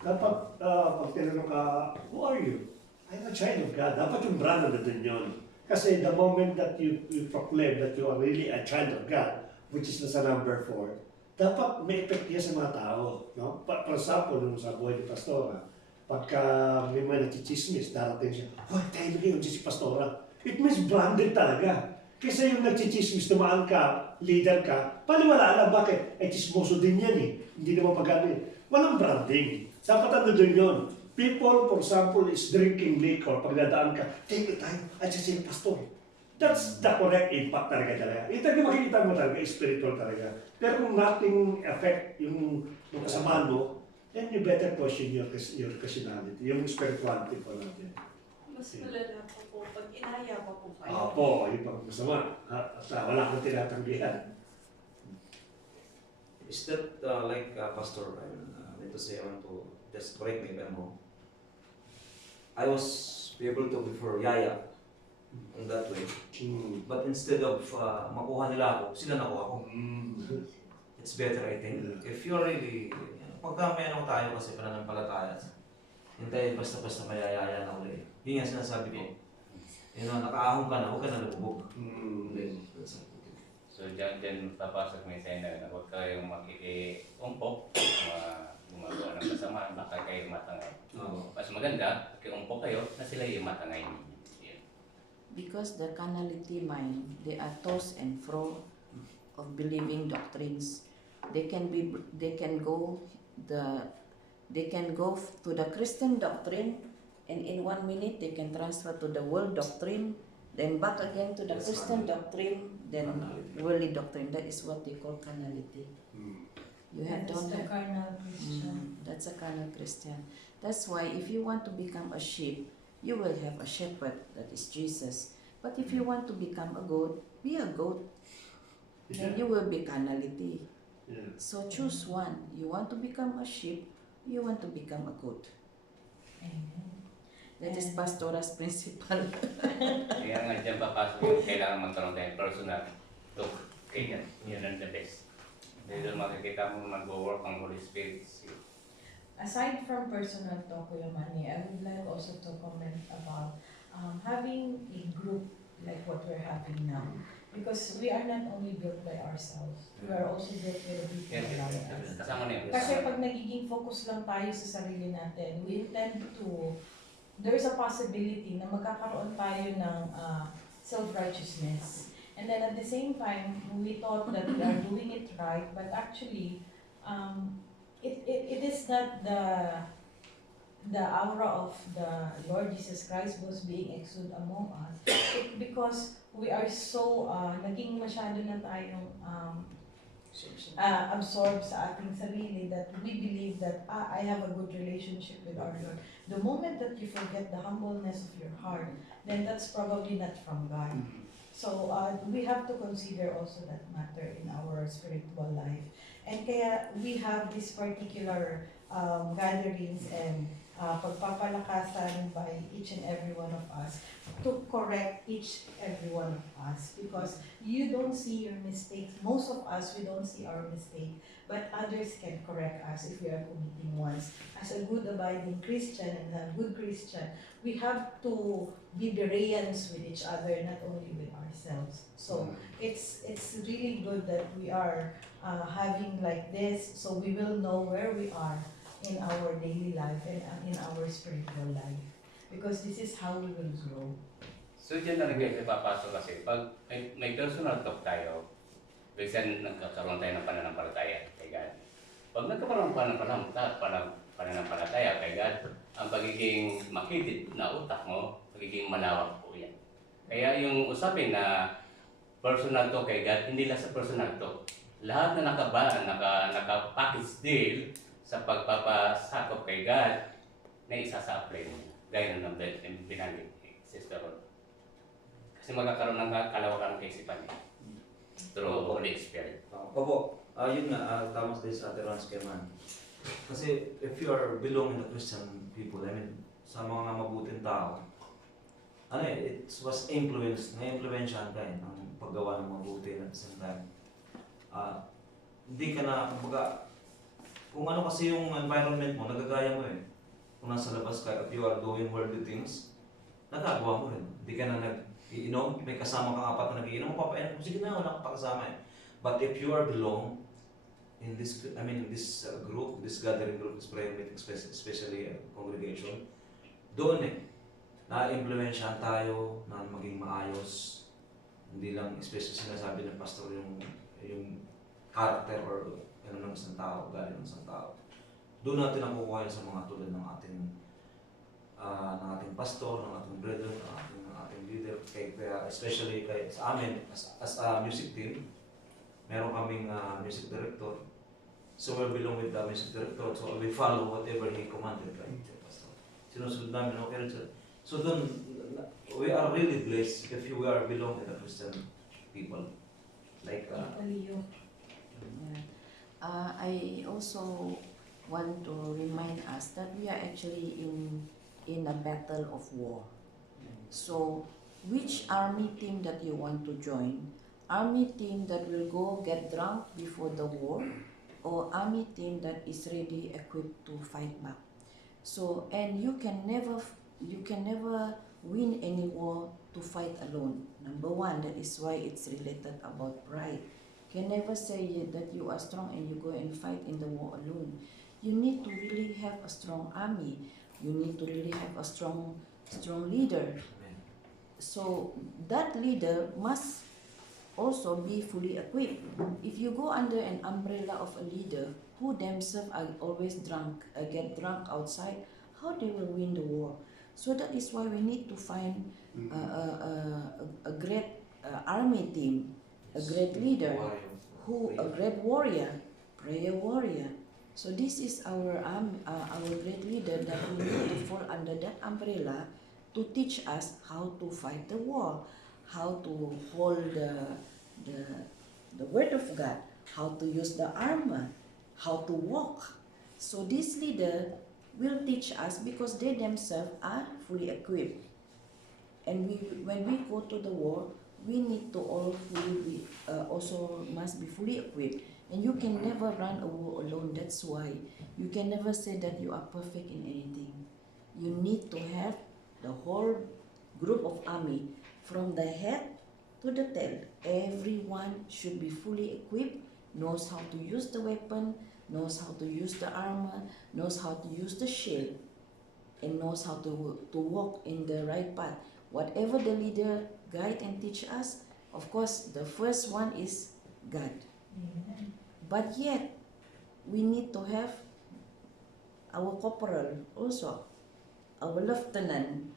Dapat pag tinanong ka, who are you? I'm a child of God. Dapat yung brand na doon yun. Kasi the moment that you proclaim that you are really a child of God, which is nasa number 4, dapat may effect yan sa mga tao. No? For example, nung sa buhay ni Pastora, pagka may mga nagchichismis, darating siya, oh, tayo na yun si Pastora. It means branded talaga. Kaysa yung nagchichismis, tumaan ka, leader ka, paliwala lang bakit? Eh, chismoso din yan eh. Hindi naman pagkanin. Walang branding. Dapat ano doon yun. People, for example, is drinking liquor. Pag nadaan ka, tayo tayo, at siya si Pastor. That's the correct impact talaga. Ito yung makikita mo talaga, spiritual talaga. Pero kung nothing affect yung kasama mo, then you better question your Christianity, yung spirituality po natin. Mas malala pa po pag inaya pa po kayo. Opo, yung pang masama. At wala kang tinatanggihan. Is that like Pastor Ryan, I need to say, I want to just correct me if I'm wrong. I was able to before Yaya in that way. But instead of makuha nila ako, sila nakuha ko. It's better, I think. If you're really, pagka may ano tayo kasi pananampalataya, hintayin basta-basta mayayaya na ulit. Yun yung sinasabi ko. Nakaahon ka na, huwag ka na lumubog. So dyan papasok may sender na huwag kayong makikiumpok, gumagawa ng kasama, baka kayo matangay. Mas maganda, makiumpok kayo na sila yung matangay ninyo. Because the carnality mind, they are tossed and fro of believing doctrines. They can go to the Christian doctrine, and in 1 minute they can transfer to the world doctrine, then back again to the Christian doctrine, then worldly doctrine. That is what they call carnality. You That's don't the have. carnal Christian. That's a carnal Christian. That's why if you want to become a sheep, you will have a shepherd, that is Jesus. But if you want to become a goat, be a goat. Then you will be carnality. Yeah. So choose one. You want to become a sheep, you want to become a goat. That is Pastora's principle. Kaya nga dyan papasok yung kailangan magkaroon tayong personal look kay yan. Yun ang the best. Dahil doon makikita mo mag-work ang Holy Spirit. aside from personal talk, Kuya Manny, I would like also to comment about having a group like what we're having now. Because we are not only built by ourselves, we are also built by the people around us. Kasama na yun. Kasi pag nagiging focus lang tayo sa sarili natin, we intend to, there is a possibility na magkakaroon tayo ng self-righteousness. And then at the same time, we thought that we are doing it right, but actually, it is not the aura of the Lord Jesus Christ was being exuded among us. Because we are so, naging masyado na tayong absorbed sa ating sarili that we believe that I have a good relationship with our Lord. The moment that you forget the humbleness of your heart, then that's probably not from God. So we have to consider also that matter in our spiritual life. And kaya we have this particular gatherings and pagpapalakasan by each and every one of us to correct each every one of us, because you don't see your mistakes. Most of us, we don't see our mistake, but others can correct us if we are committing ones. As a good abiding Christian and a good Christian, we have to be Bereans with each other, not only with ourselves. So it's really good that we are having like this, so we will know where we are in our daily life and in our spiritual life, because this is how we will grow. So dyan na rin guys, ipapasok kasi pag may personal talk tayo, minsan nagkakaroon tayo ng pananampalataya kay God. Pag nagkakaroon ng pananampalataya kay God, ang pagiging makitid na utak mo, pagiging malawak po yan. Kaya yung usapin na personal talk kay God, hindi lang sa personal talk. Lahat na naka-package deal sa pagpapasakop kay God na isa-sa-apply mo. Gaya ng binanggit ni Sister Rod. Kasi magkakaroon ng kalawakan ng kaisipan niya. Through Holy Spirit. Opo, yun nga, tama din sa Ate Ron's Keman. Kasi if you are belong in the Christian people, I mean, sa mga mabuting tao, it was influenced, na-influensyahan ka ng paggawa ng mabuti at the same time. Hindi ka na, kumbaga, kung ano kasi yung environment mo, nagagaya mo eh. Kung nasa labas ka, if you are doing worldly things, nagagawa mo rin. Hindi ka na nag-iinom, may kasama kang apat na nag-iinom, papainom, sige na, wala kang pakasama eh. But if you are belong in this, this group, this gathering group, this prayer meeting, especially congregation, doon eh, na-impluensyahan tayo na maging maayos. Hindi lang, especially sinasabi ng pastor yung character or ng isang tao, galing ng isang tao. Doon natin nakukuha sa mga tulad ng ating pastor, ng ating brethren, ng ating leader, kaya especially sa amin, as a music team, meron kaming music director. So we belong with the music director, so we follow whatever he commanded, right? Pastor. Sinusunod namin, okay rin siya. So doon, we are really blessed if we are belong to the Christian people. Like, I also want to remind us that we are actually in a battle of war. So, which army team that you want to join? Army team that will go get drunk before the war, or army team that is ready, equipped to fight back? So, and you can never win any war to fight alone. Number one, that is why it's related about pride. You can never say that you are strong and you go and fight in the war alone. You need to really have a strong army. You need to really have a strong leader. So that leader must also be fully equipped. If you go under an umbrella of a leader who themselves are always drunk, get drunk outside, how they will win the war? So that is why we need to find a great army team, a great leader, a great warrior, prayer warrior. So this is our great leader that we need to fall under that umbrella to teach us how to fight the war, how to hold the word of God, how to use the armor, how to walk. So this leader will teach us because they themselves are fully equipped. And when we go to the war, we need to all also must be fully equipped. And you can never run a war alone. That's why you can never say that you are perfect in anything. You need to have the whole group of army from the head to the tail. Everyone should be fully equipped, knows how to use the weapon, knows how to use the armor, knows how to use the shield, and knows how to walk in the right path. Whatever the leader guide and teach us, of course, the first one is God. But yet, we need to have our corporal also, our lieutenant.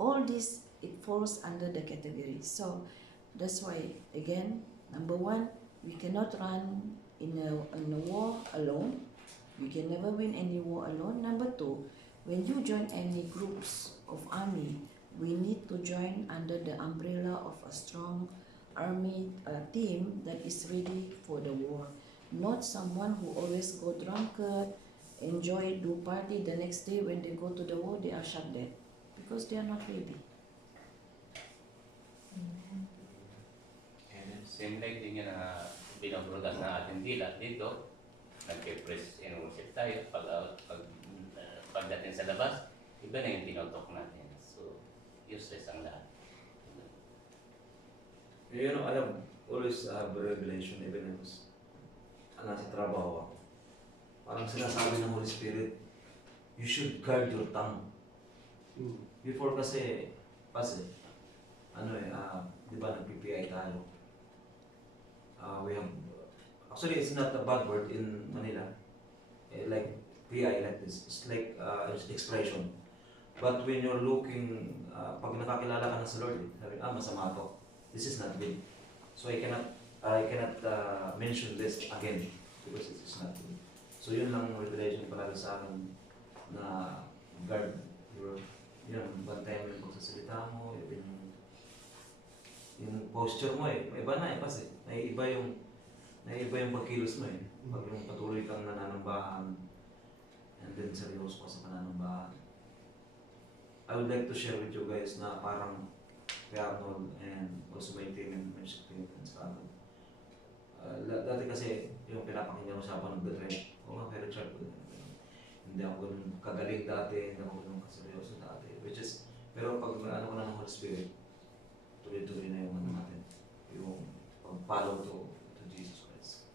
All this, it falls under the category. So that's why, again, number one, we cannot run in a war alone. We can never win any war alone. Number two, when you join any groups of army, we need to join under the umbrella of a strong army team that is ready for the war. Not someone who always go drunkard, enjoy, do party, the next day when they go to the war, they are shot dead because they are not ready. And same like din yun na binabrodan na ating dila dito, nagpe-press and worship tayo pagdating sa labas, iba na yung tinotok natin. So, useless ang lahat. You know, I have always have a revelation even if nasa trabaho ako. Parang sinasabi ng Holy Spirit, you should guard your tongue. Before kasi, di ba nag-PPI tayo? We have, actually it's not a bad word in Manila. Like PI like this, it's like expression. But when you're looking, pag nakakilala ka na sa Lord, sabi, masama to. This is not good. So I cannot mention this again because it is not good. So yun lang revelation para sa akin na guard your, bantayan mo yung pagsasalita mo, yung posture mo may iba na kasi may iba yung pagkilos mo pag yung patuloy kang nananambahan and then seryoso ka sa pananambahan. I would like to share with you guys na parang kay Arnold and also my team and my team and sa Arnold. Dati kasi yung pinapakinggan ko sa usapan ng The Trend, very Richard, hindi ako ganun kagaling dati, hindi ako ganun kaseryoso dati. Which is, pero pag ko na ng Holy Spirit, tuloy-tuloy na yung natin, yung pag-follow to Jesus Christ.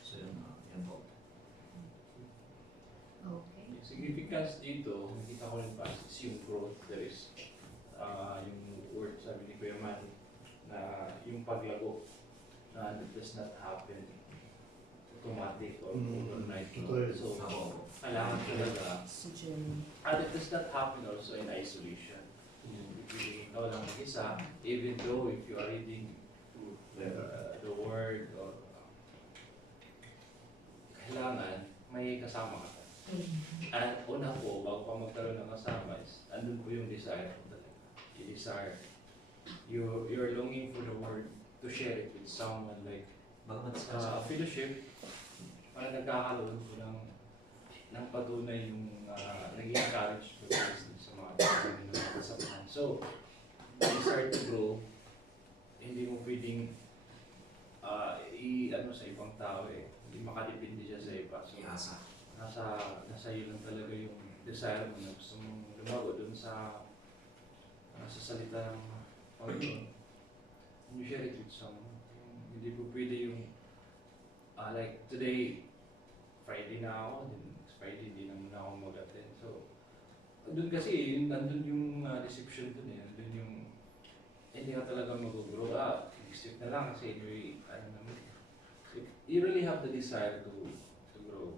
So yan po. Okay. Yung significance dito, nakita ko rin pa is yung growth. There is yung word sabi ni Kuya Manny na yung paglago na it does not happen automatic or overnight. So, kailangan talaga. And it does not happen also in isolation. Ikaw lang mag-isa, even though if you are reading the word or kailangan may kasama ka. At una po, bago pa magkaroon ng kasama is, andun po yung desire ko talaga. You desire, you're longing for the word to share it with someone like fellowship, para nagkakaroon po ng patunay yung naging encourage ko sa mga kasamahan. So, desire to grow, hindi mo pwedeng sa ibang tao hindi makadepende siya sa iba. So, nasa iyo lang talaga yung desire mo na gusto mong lumago dun sa salita ng Panginoon. You share it with someone. Hindi po pwede yung like today, Friday na ako, then next Friday hindi na muna ako mag-attend. So, doon kasi, nandun yung deception dun nandun yung hindi ka talaga mag-grow up. Next na lang kasi you really have the desire to grow.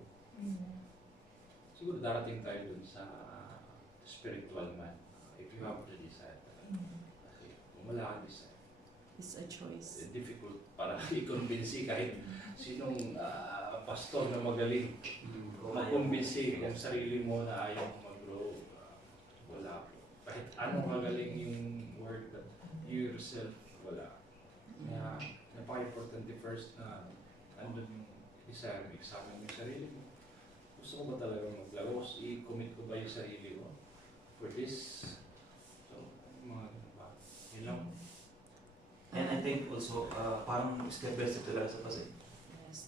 Siguro darating tayo dun sa spiritual man if you have the desire. Kasi kung wala kang desire, it's a choice. Difficult para i-convince kahit sinong pastor na magaling. Mag-convince yung sarili mo na ayaw mag-grow. Wala po. Kahit anong magaling yung word, but you yourself, wala. Kaya napaka-importante first na andun yung desire, examine mo yung sarili mo. Gusto ko ba talaga maglago? I-commit ko ba yung sarili ko for this? So, mga ganun ba? Yun lang. think also, parang step by step talaga sa kasi.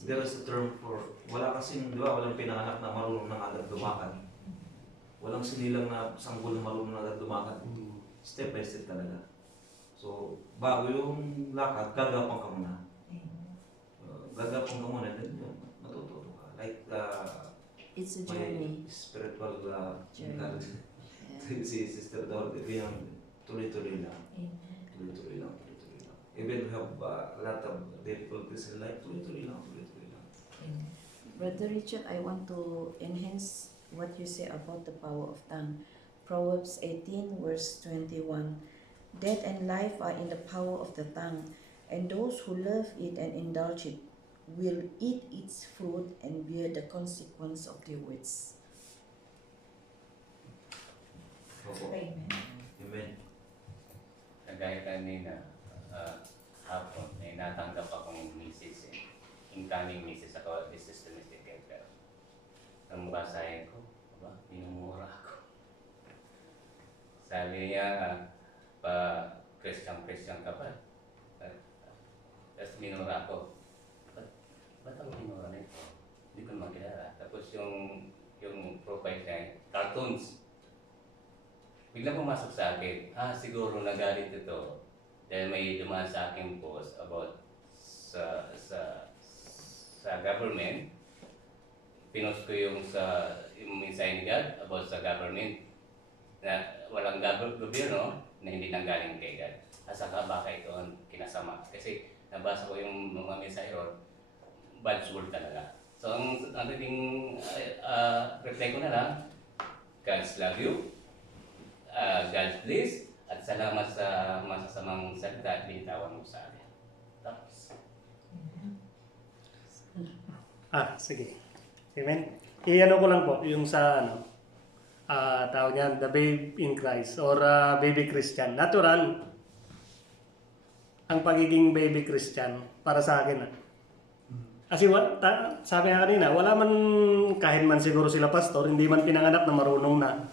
There is a term for, wala kasing, di ba, walang pinanganak na marunong na agad lumakad. Walang sinilang na sanggol na marunong na agad lumakad. Step by step talaga. So, bago yung lakad, gagapang ka muna. Gagapang ka muna, then matututo ka. Like, It's a my journey. spiritual Journey. si Sister Dorothy, yung tuloy-tuloy lang. Tuloy-tuloy lang. Even we have a lot of difficulties in life, tuloy-tuloy lang. Brother Richard, I want to enhance what you say about the power of tongue. Proverbs 18 verse 21. Death and life are in the power of the tongue, and those who love it and indulge it will eat its fruit and bear the consequence of their words. Opo. Amen. Amen. Kagaya kanina, hapon, may natanggap akong misis incoming misis ako, this is domestic helper. Ang basahin ko, minumura ako. Sabi niya, Christian ka ba? Tapos minura ko. Ba't ang minura nito? Hindi ko makilala. Tapos yung profile niya, cartoons. Bigla pumasok sa akin, siguro nagalit ito dahil may dumaan sa aking post about sa government. Pinost ko yung mensahe ni God about sa government na walang gobyerno na hindi nanggaling kay God. Saka baka ito ang kinasama. Kasi nabasa ko yung mga mensahe ron, bad word talaga. So ang naging reply ko na lang, God's love you, God's bless, at salamat sa masasamang salita at binitawan mo sa akin. Tapos. Sige. Amen. I-ano ko lang po, yung sa tawag niyan, the babe in Christ or baby Christian. Natural ang pagiging baby Christian para sa akin. Kasi sabi nga kanina, wala man, kahit man siguro sila pastor, hindi man pinanganak na marunong na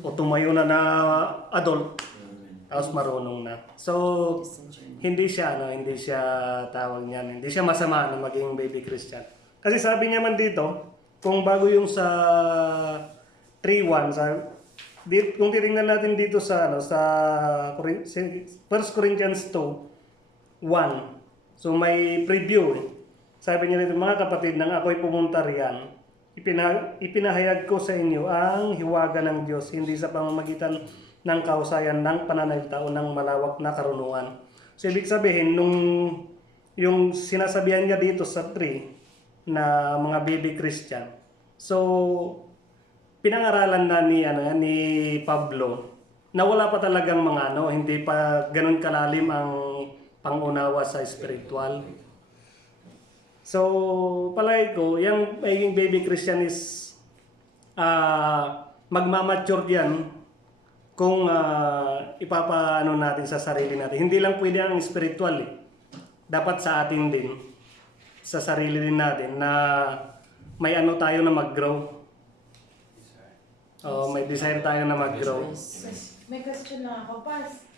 o tumayo na adult, tapos marunong na. So, hindi siya tawag niyan, hindi siya masama na maging baby Christian. Kasi sabi niya man dito, kung bago yung sa 3:1, kung titingnan natin dito sa 1 Corinthians 2:1. So may preview. Sabi niya dito, mga kapatid, nang ako'y pumunta riyan, ipinahayag ko sa inyo ang hiwaga ng Diyos, hindi sa pamamagitan ng kausayan ng pananalita o ng malawak na karunungan. So ibig sabihin, yung sinasabihan niya dito sa 3, na mga baby Christian. So, pinangaralan na ni Pablo na wala pa talagang mga hindi pa ganun kalalim ang pangunawa sa spiritual. So, palagi ko, yung maging baby Christian is magmamature yan kung ipapaano natin sa sarili natin. Hindi lang pwede ang spiritual Dapat sa atin din, sa sarili din natin na may tayo na mag-grow. May desire tayo na mag-grow. May question na ako, Pas.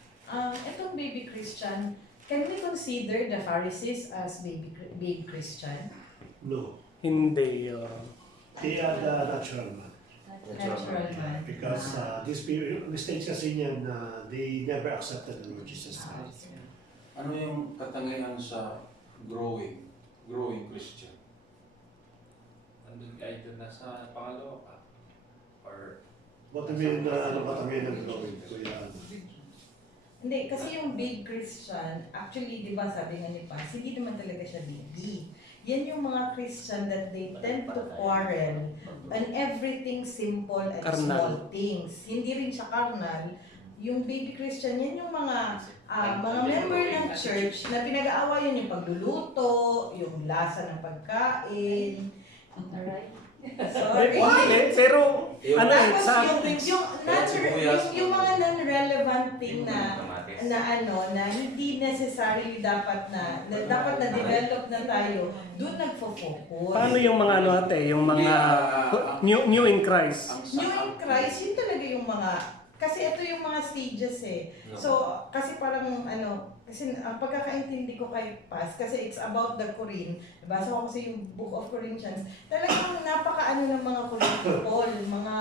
Itong baby Christian, can we consider the Pharisees as baby Christian? No. Hindi. They are the natural man. Natural man. Because these people, mistakes kasi niyan, they never accepted the Lord Jesus Christ. Ano yung katangian sa growing Christian? Nandun ka ito na sa pangalawa pa? Or What do you mean, katangian ng growing? Hindi, kasi yung big Christian, actually, di ba sabi nga ni Paz, hindi naman talaga siya baby. Yan yung mga Christian that they tend to quarrel on everything simple and small things. Hindi rin siya carnal. Yung baby Christian, yan yung mga member ng church na pinag-aawayan yung pagluluto, yung lasa ng pagkain. Alright. Sorry. Pero, Tapos yung mga non-relevant thing na hindi necessarily dapat na develop na tayo, doon nagfo-focus. Paano yung mga yung mga new in Christ? New in Christ, yun talaga yung mga, kasi ito yung mga stages So, kasi parang kasi ang pagkakaintindi ko kay Paz, kasi it's about the Corinth, nabasa ko kasi yung Book of Corinthians, talagang napakaano ng mga Paul, mga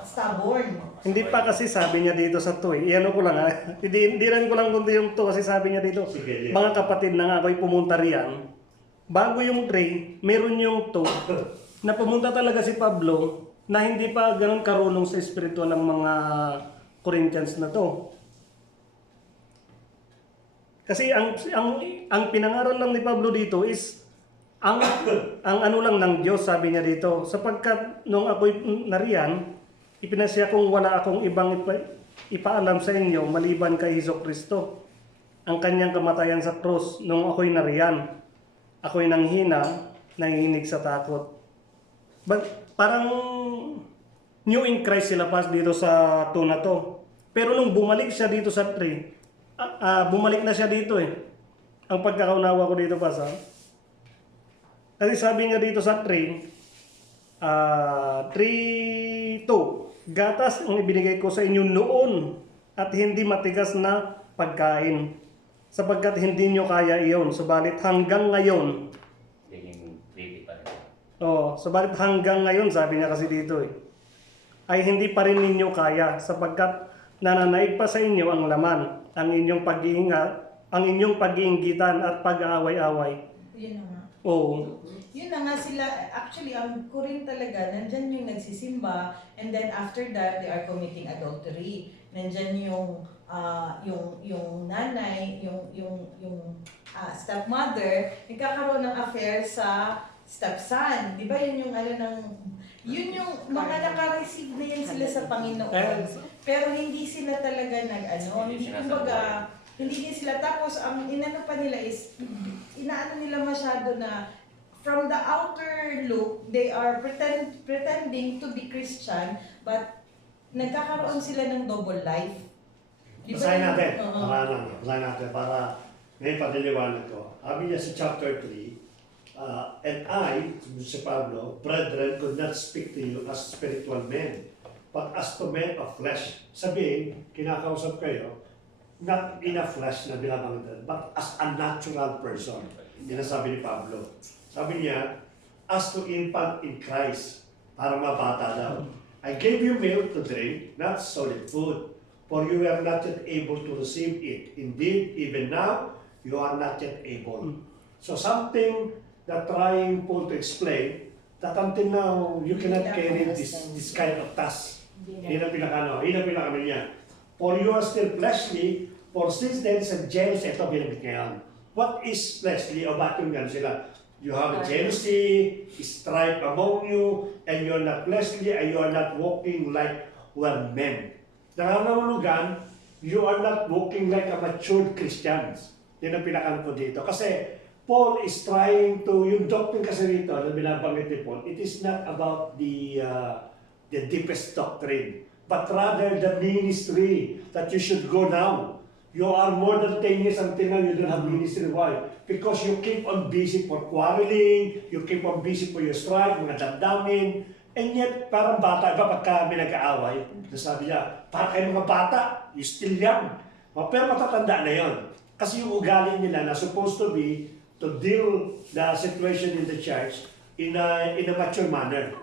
stubborn. Hindi pa kasi sabi niya dito sa 2 eh. Iano ko lang ha. Hindi rin ko lang kundi yung 2 kasi sabi niya dito. Sige, yeah. Mga kapatid na nga ako'y pumunta riyan. Bago yung 3, meron yung 2 na pumunta talaga si Pablo na hindi pa ganun karunong sa espiritual ng mga Corinthians na to. Kasi ang pinangaral lang ni Pablo dito is ang ano lang ng Diyos, sabi niya dito. Sapagkat nung ako'y nariyan, ipinasya kong wala akong ibang ipaalam sa inyo maliban kay Hesukristo. Ang kanyang kamatayan sa krus nung ako'y nariyan. Ako'y nanghina, nangihinig sa takot. Parang new in Christ sila pas dito sa 2 na to. Pero nung bumalik siya dito sa 3, bumalik na siya dito eh. Ang pagkakaunawa ko dito pas ha. Kasi sabi niya dito sa 3:2, gatas ang ibinigay ko sa inyo noon at hindi matigas na pagkain. Sapagkat hindi nyo kaya iyon, subalit hanggang ngayon. Subalit hanggang ngayon, sabi niya kasi dito eh, ay hindi pa rin ninyo kaya sapagkat nananaig pa sa inyo ang laman, ang inyong pag-iinggitan at pag-aaway-away. Yun na nga. Oo. Yun na nga sila, actually, ang Corinth talaga, nandyan yung nagsisimba, and then after that, they are committing adultery. Nandyan yung nanay, yung stepmother, nagkakaroon ng affair sa stepson. Di ba yun yung yun yung mga naka-receive na yan sila sa Panginoon. Pero hindi sila talaga hindi din sila. Tapos ang inano pa nila is, inaano nila masyado na from the outer look, they are pretending to be Christian, but nagkakaroon sila ng double life. Basahin natin. Basahin natin para ngayon padiliwanag ko. Sabi niya sa chapter 3, and I, si Pablo, brethren, could not speak to you as spiritual men, but as to men of flesh. Sabihin, kinakausap kayo, not in a flesh na binabangitan, but as a natural person. Yan ang sabi ni Pablo. Sabi niya, as to infant in Christ, para mabata daw. I gave you milk to drink, not solid food, for you were not yet able to receive it. Indeed, even now, you are not yet able. So something that trying Paul to explain, that until now, you cannot carry this kind of task. Yun ang pinaka niya. For you are still fleshly, for since then, sa jealousy, ito binabit ngayon. What is fleshly? O bakit yung gano'n sila? You have a jealousy, strife among you, and you're not fleshly, and you are not walking like one men. Nangangahulugan, you are not walking like a matured Christians. Yan ang pinaka ko dito. Kasi Paul is trying to, yung doctrine kasi rito na binabanggit ni Paul, it is not about the deepest doctrine, but rather the ministry that you should go now. You are more than 10 years until now, you don't have ministry. Why? Because you keep on busy for quarreling, you keep on busy for your strife, mga damdamin, and yet parang bata, iba pagka may nag-aaway, sabi niya, para kayo mga bata, you still young. Pero matatanda na yon. Kasi yung ugali nila na supposed to be to deal the situation in the church in a mature manner.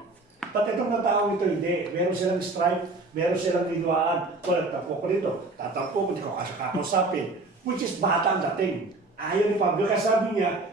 But itong na taong ito, hindi. Meron silang strife, meron silang linuaan. Kung nagtampo ko rito, tatampo ko, hindi ko kakausapin. Which is bata ang dating. Ayaw ni Pablo, kasi sabi niya,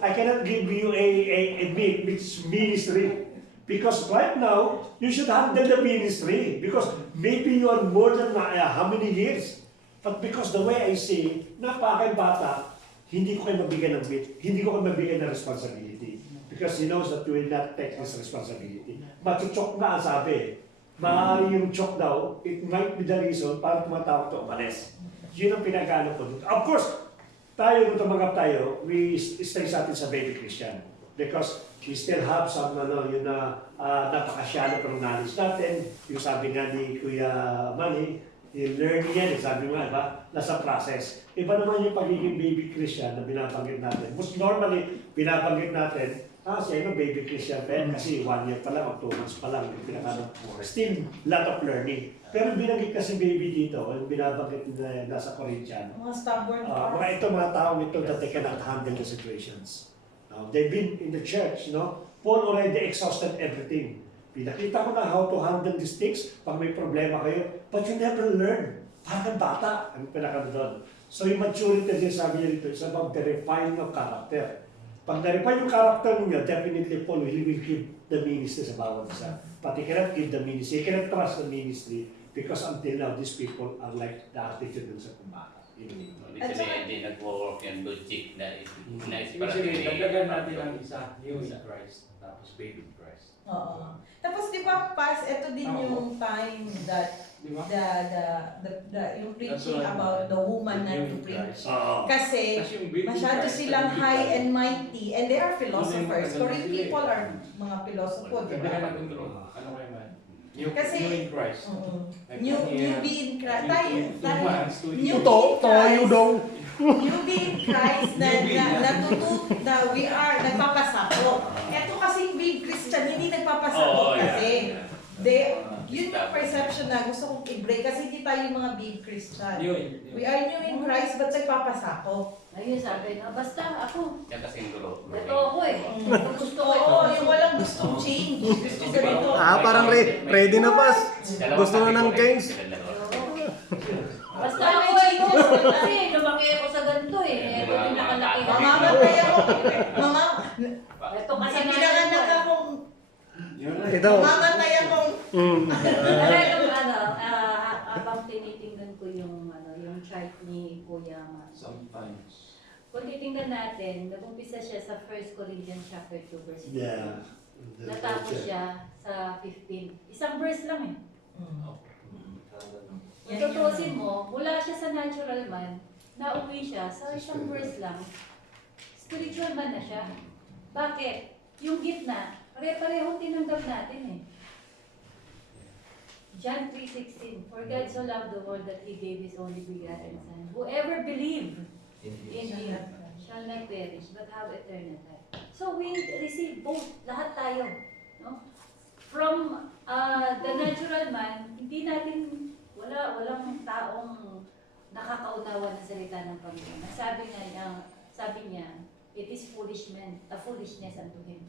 I cannot give you a ministry. Because right now, you should handle the ministry. Because maybe you are more than how many years. But because the way I see, napakay-bata, hindi ko kayo mabigyan ng hindi ko kayo mabigyan ng responsibility. Because he knows that you will not take this responsibility. Matuchok na ang sabi. Maaari yung chok daw, it might be the reason para tumatawag to umalis. Yun ang pinag-ano ko dito. Of course, tayo, kung tumanggap tayo, we stay sa atin sa baby Christian. Because we still have some, napakasyalo ng knowledge natin. Yung sabi nga ni Kuya Manny, yung learning yan, sabi nga, diba? Nasa process. Iba naman yung pagiging baby Christian na binabanggit natin. Most normally, binabanggit natin baby Christian pa yan kasi 1 year pa lang o 2 months pa lang yung pinakano. Still, lot of learning. Pero binanggit kasi baby dito, yung binabanggit na nasa Corinthian. Mga stubborn Mga taong ito that they cannot handle the situations. They've been in the church, Paul already exhausted everything. Pinakita ko na how to handle these things pag may problema kayo, but you never learn. Parang bata, ang pinakano doon. So yung maturity din sabi niya rito, is about the refining of character. Pag na-refine yung character niyo, definitely Paul will give the ministry sa bawat isa. But he cannot give the ministry, he cannot trust the ministry because until now, these people are like the attitude dun sa kumbata. Hindi nag-work yung logic na Ibig dagdagan natin ang isa, new in Christ, tapos baby in Christ. Oo. Tapos di ba, Pas, ito din yung time that yung preaching about the woman not to preach. Kasi masyado silang high and mighty and they are philosophers. Korean people are mga philosopher, di ba? Ano kayo man? Kasi, new in Christ. Newbie in Christ. Newbie in Christ na we are nagpapasakop. Ito kasing big Christian, hindi nagpapasakop kasi. Yun yung perception na gusto kong i-break kasi hindi tayo yung mga big Christian. We are new in Christ but nagpapasakop. Ayun, sabi na, basta ako. Yan kasi yung guro. Ito ako eh. Gusto ko Oo, yung walang gustong change. Gusto ganito. Parang ready na pas. Gusto na ng change. Basta ako eh. Kasi lumaki ako sa ganito eh. Ito yung nakalaki. Mamamatay ako. Ito kasi pinanganak akong Ito. mamamatay akong Talagang habang tinitingnan ko yung chart ni Kuya Mas. Sometimes. Kung titingnan natin, nag-umpisa siya sa 1 Corinthians chapter 2 verse 15. Yeah. Natapos siya sa 15. Isang verse lang eh. Kung tutusin mo, mula siya sa natural man, nauwi siya sa isang verse lang, spiritual man na siya. Bakit? Yung gitna, pare-pareho tinanggap natin eh. John 3:16, for God so loved the world that He gave His only begotten Son. Whoever believe in Him shall not perish, but have eternal life. So we receive both, lahat tayo. No? From the natural man, hindi natin, walang taong nakakaunawa ng salita ng Panginoon. Sabi niya, it is foolishness unto Him.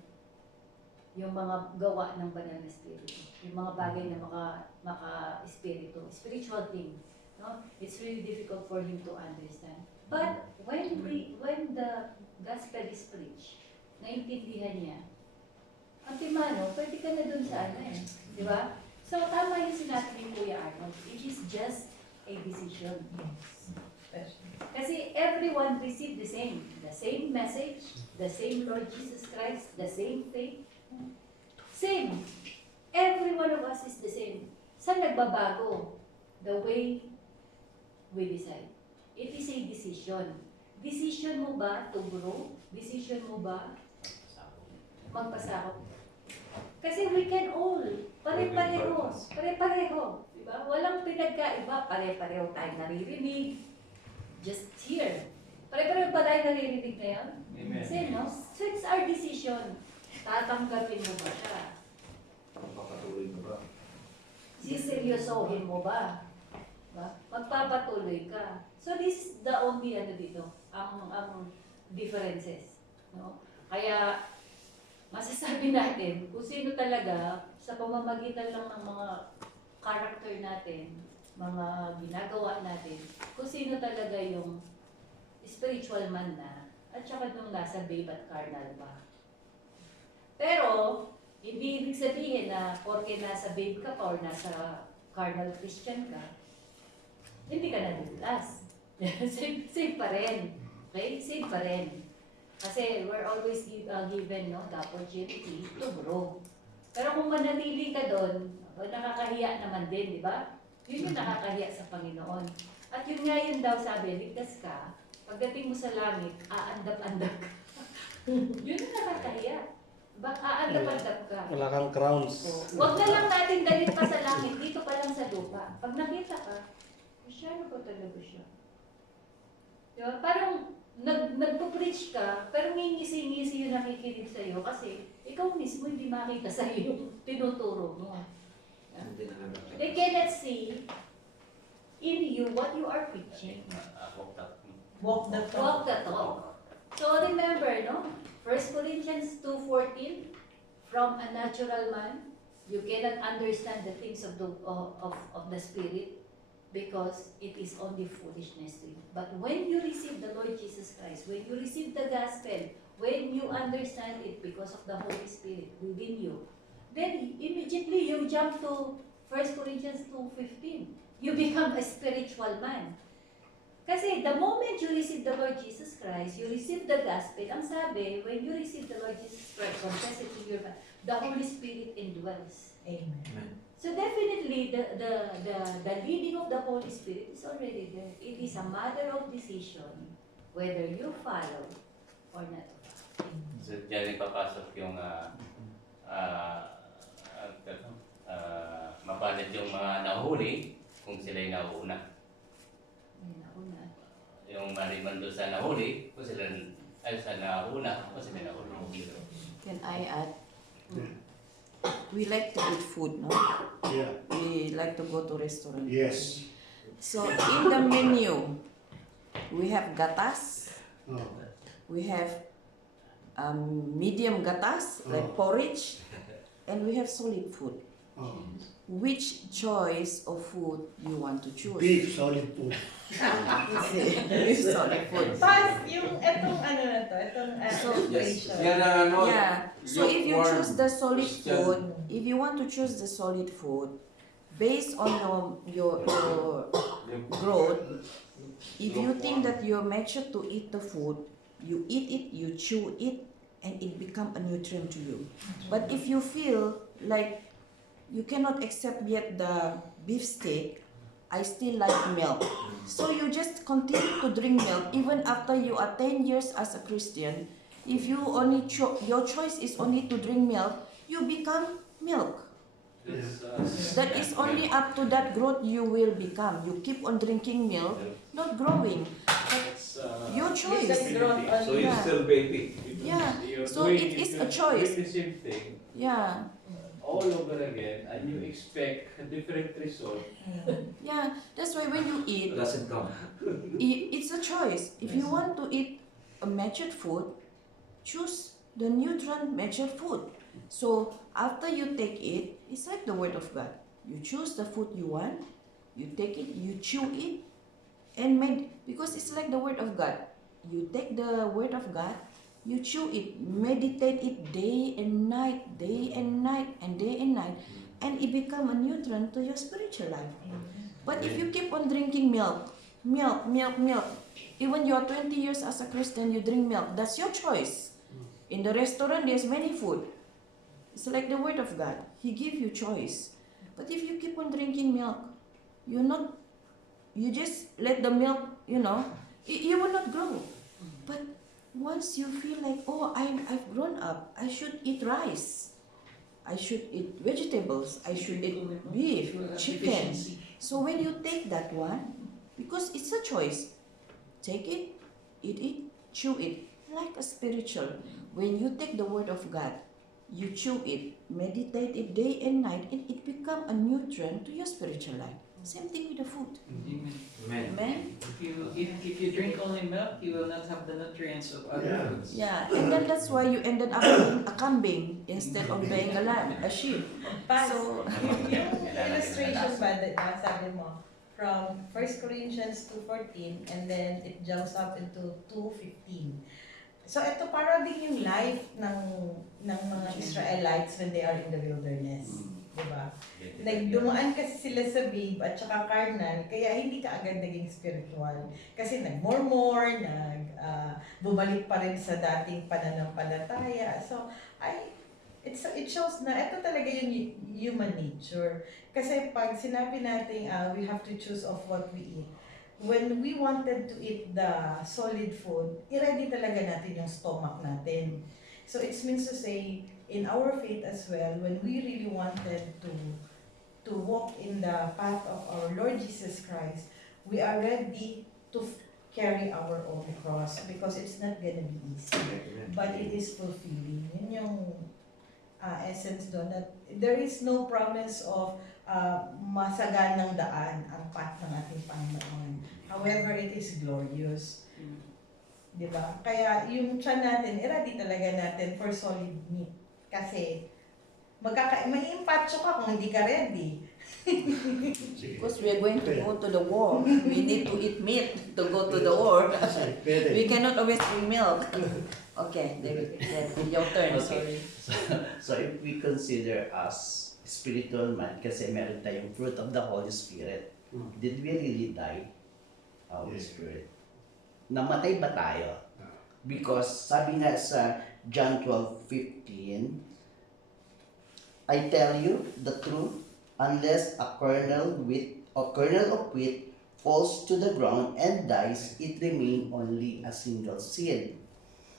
Yung mga gawa ng banal na espiritu, yung mga bagay na maka-espiritu, spiritual thing, no? It's really difficult for him to understand. But when the gospel is preached, naintindihan niya, Antimano, pwede ka na dun sa di ba? So tama yung sinabi ni Kuya Arnold, it is just a decision. Kasi everyone received the same message, the same Lord Jesus Christ, the same faith. Same. Every one of us is the same. Saan nagbabago? The way we decide. It is a decision. Decision mo ba to grow? Decision mo ba magpasakop? Kasi we can all. Pare-pareho. Diba? Walang pinagkaiba. Pare-pareho tayo naririnig. Just here. Pare-pareho ba tayo naririnig ngayon? Amen. Same, no? So it's our decision. Tatanggapin mo ba siya? Magpapatuloy mo ba? Siseryosohin mo ba? Magpapatuloy ka. So this is the only dito, ang differences. No? Kaya masasabi natin kung sino talaga sa pamamagitan lang ng mga character natin, mga ginagawa natin, kung sino talaga yung spiritual man na at saka nung nasa babe at carnal ba. Pero, hindi ibig sabihin na porke nasa babe ka pa or nasa carnal Christian ka, hindi ka nadulas. Same pa rin. Okay? Same pa rin. Kasi we're always given the opportunity to grow. Pero kung manatili ka doon, nakakahiya naman din, di ba? Yun yung nakakahiya sa Panginoon. At yun nga yun daw sabi, ligtas ka, pagdating mo sa langit, aandap-andap ka. Yun ang nakakahiya. Aandap-andap ka. Wala kang crowns. Huwag na lang natin dalhin pa sa langit, dito pa lang sa lupa. Pag nakita ka, Kristyano pa talaga siya. Diba? Parang nagpo-preach ka, pero may ngisi-ngisi yung nakikinig sa'yo kasi ikaw mismo hindi makita sa'yo yung tinuturo mo. They cannot see in you what you are preaching. Walk the talk. Walk the talk. So remember, no? 1 Corinthians 2:14, from a natural man, you cannot understand the things of the Spirit because it is only foolishness to you. But when you receive the Lord Jesus Christ, when you receive the gospel, when you understand it because of the Holy Spirit within you, then immediately you jump to 1 Corinthians 2:15. You become a spiritual man. Kasi the moment you receive the Lord Jesus Christ, you receive the gospel, ang sabi, when you receive the Lord Jesus Christ, confess it in your mouth, the Holy Spirit indwells. Amen. So definitely, the leading of the Holy Spirit is already there. It is a matter of decision whether you follow or not. So dyan ipapasok yung mapalad yung mga nahuli kung sila'y nauuna. Yung mariman doon sa nahuli, kung sila ay sa nauna, kung sila nahuli. Can I add? We like to eat food, no? Yeah. We like to go to restaurant. Yes. So in the menu, we have gatas. Oh. We have medium gatas, like porridge, and we have solid food. Oh. Which choice of food you want to choose? Beef, solid food. Beef, solid food. Pas, yung etong ano na to, etong Yes. illustration. Yan ang ano, Yeah. So if you lukewarm choose the solid Christian. food, if you want to choose the solid food, based on your growth, if you think that you're matured to eat the food, you eat it, you chew it, and it become a nutrient to you. But if you feel like you cannot accept yet the beef steak, I still like milk. So you just continue to drink milk even after you are 10 years as a Christian. If you only your choice is only to drink milk, you become milk. That is only up to that growth you will become. You keep on drinking milk, not growing. Your choice. So Yeah. you're still baby. Yeah. You're So doing- it is you're a choice. doing the same thing Yeah. all over again, and you expect a different result. Yeah. That's why when you eat, Doesn't come. it's a choice. If you want to eat a matured food, choose the nutrient matured food. So after you take it, it's like the word of God. You choose the food you want, you take it, you chew it, and because it's like the word of God. You take the word of God, you chew it, meditate it day and night, day and night, and day and night, and it become a nutrient to your spiritual life. But if you keep on drinking milk, even you are 20 years as a Christian, you drink milk, that's your choice. In the restaurant, there's many food. It's like the word of God. He give you choice. But if you keep on drinking milk, you just let the milk, you will not grow. But once you feel like, oh, I've grown up, I should eat rice, I should eat vegetables, I should eat beef, chicken. So when you take that one, because it's a choice, take it, eat it, chew it, like a spiritual. When you take the word of God, you chew it, meditate it day and night, and it become a nutrient to your spiritual life. Same thing with the food. Amen. Amen? If you drink only milk, you will not have the nutrients of other foods. Yeah, and then that's why you ended up being a kambing instead of being a lamb, a sheep. Pas, So, yung illustration ba that sabi mo, from 1 Corinthians 2:14 and then it jumps up into 2:15. So ito para din yung life ng mga Israelites when they are in the wilderness. Diba? Nagdumaan kasi sila sa babe at saka carnal, kaya hindi ka agad naging spiritual. Kasi nag-more, bumalik pa rin sa dating pananampalataya. So, it shows na ito talaga yung human nature. Kasi pag sinabi natin we have to choose of what we eat, when we wanted to eat the solid food, i-ready talaga natin yung stomach natin. So it means to say, in our faith as well, when we really wanted to walk in the path of our Lord Jesus Christ, we are ready to carry our own cross because it's not gonna be easy. But it is fulfilling. Yun yung essence doon, that there is no promise of masaganang daan ang path ng ating Panginoon. However, it is glorious. Diba? Kaya yung tiyan natin, i-ready talaga natin for solid meat. Kasi may impatso ka kung hindi ka ready. Because we are going to go to the war. We need to eat meat to go to the war. We cannot always drink milk. Okay, David, your turn, sorry. So if we consider us spiritual man, kasi meron tayong fruit of the Holy Spirit, did we really die? Holy Spirit. Namatay ba tayo? Because sabi nga sa John 12:15, I tell you the truth, unless a kernel of wheat falls to the ground and dies, it remains only a single seed.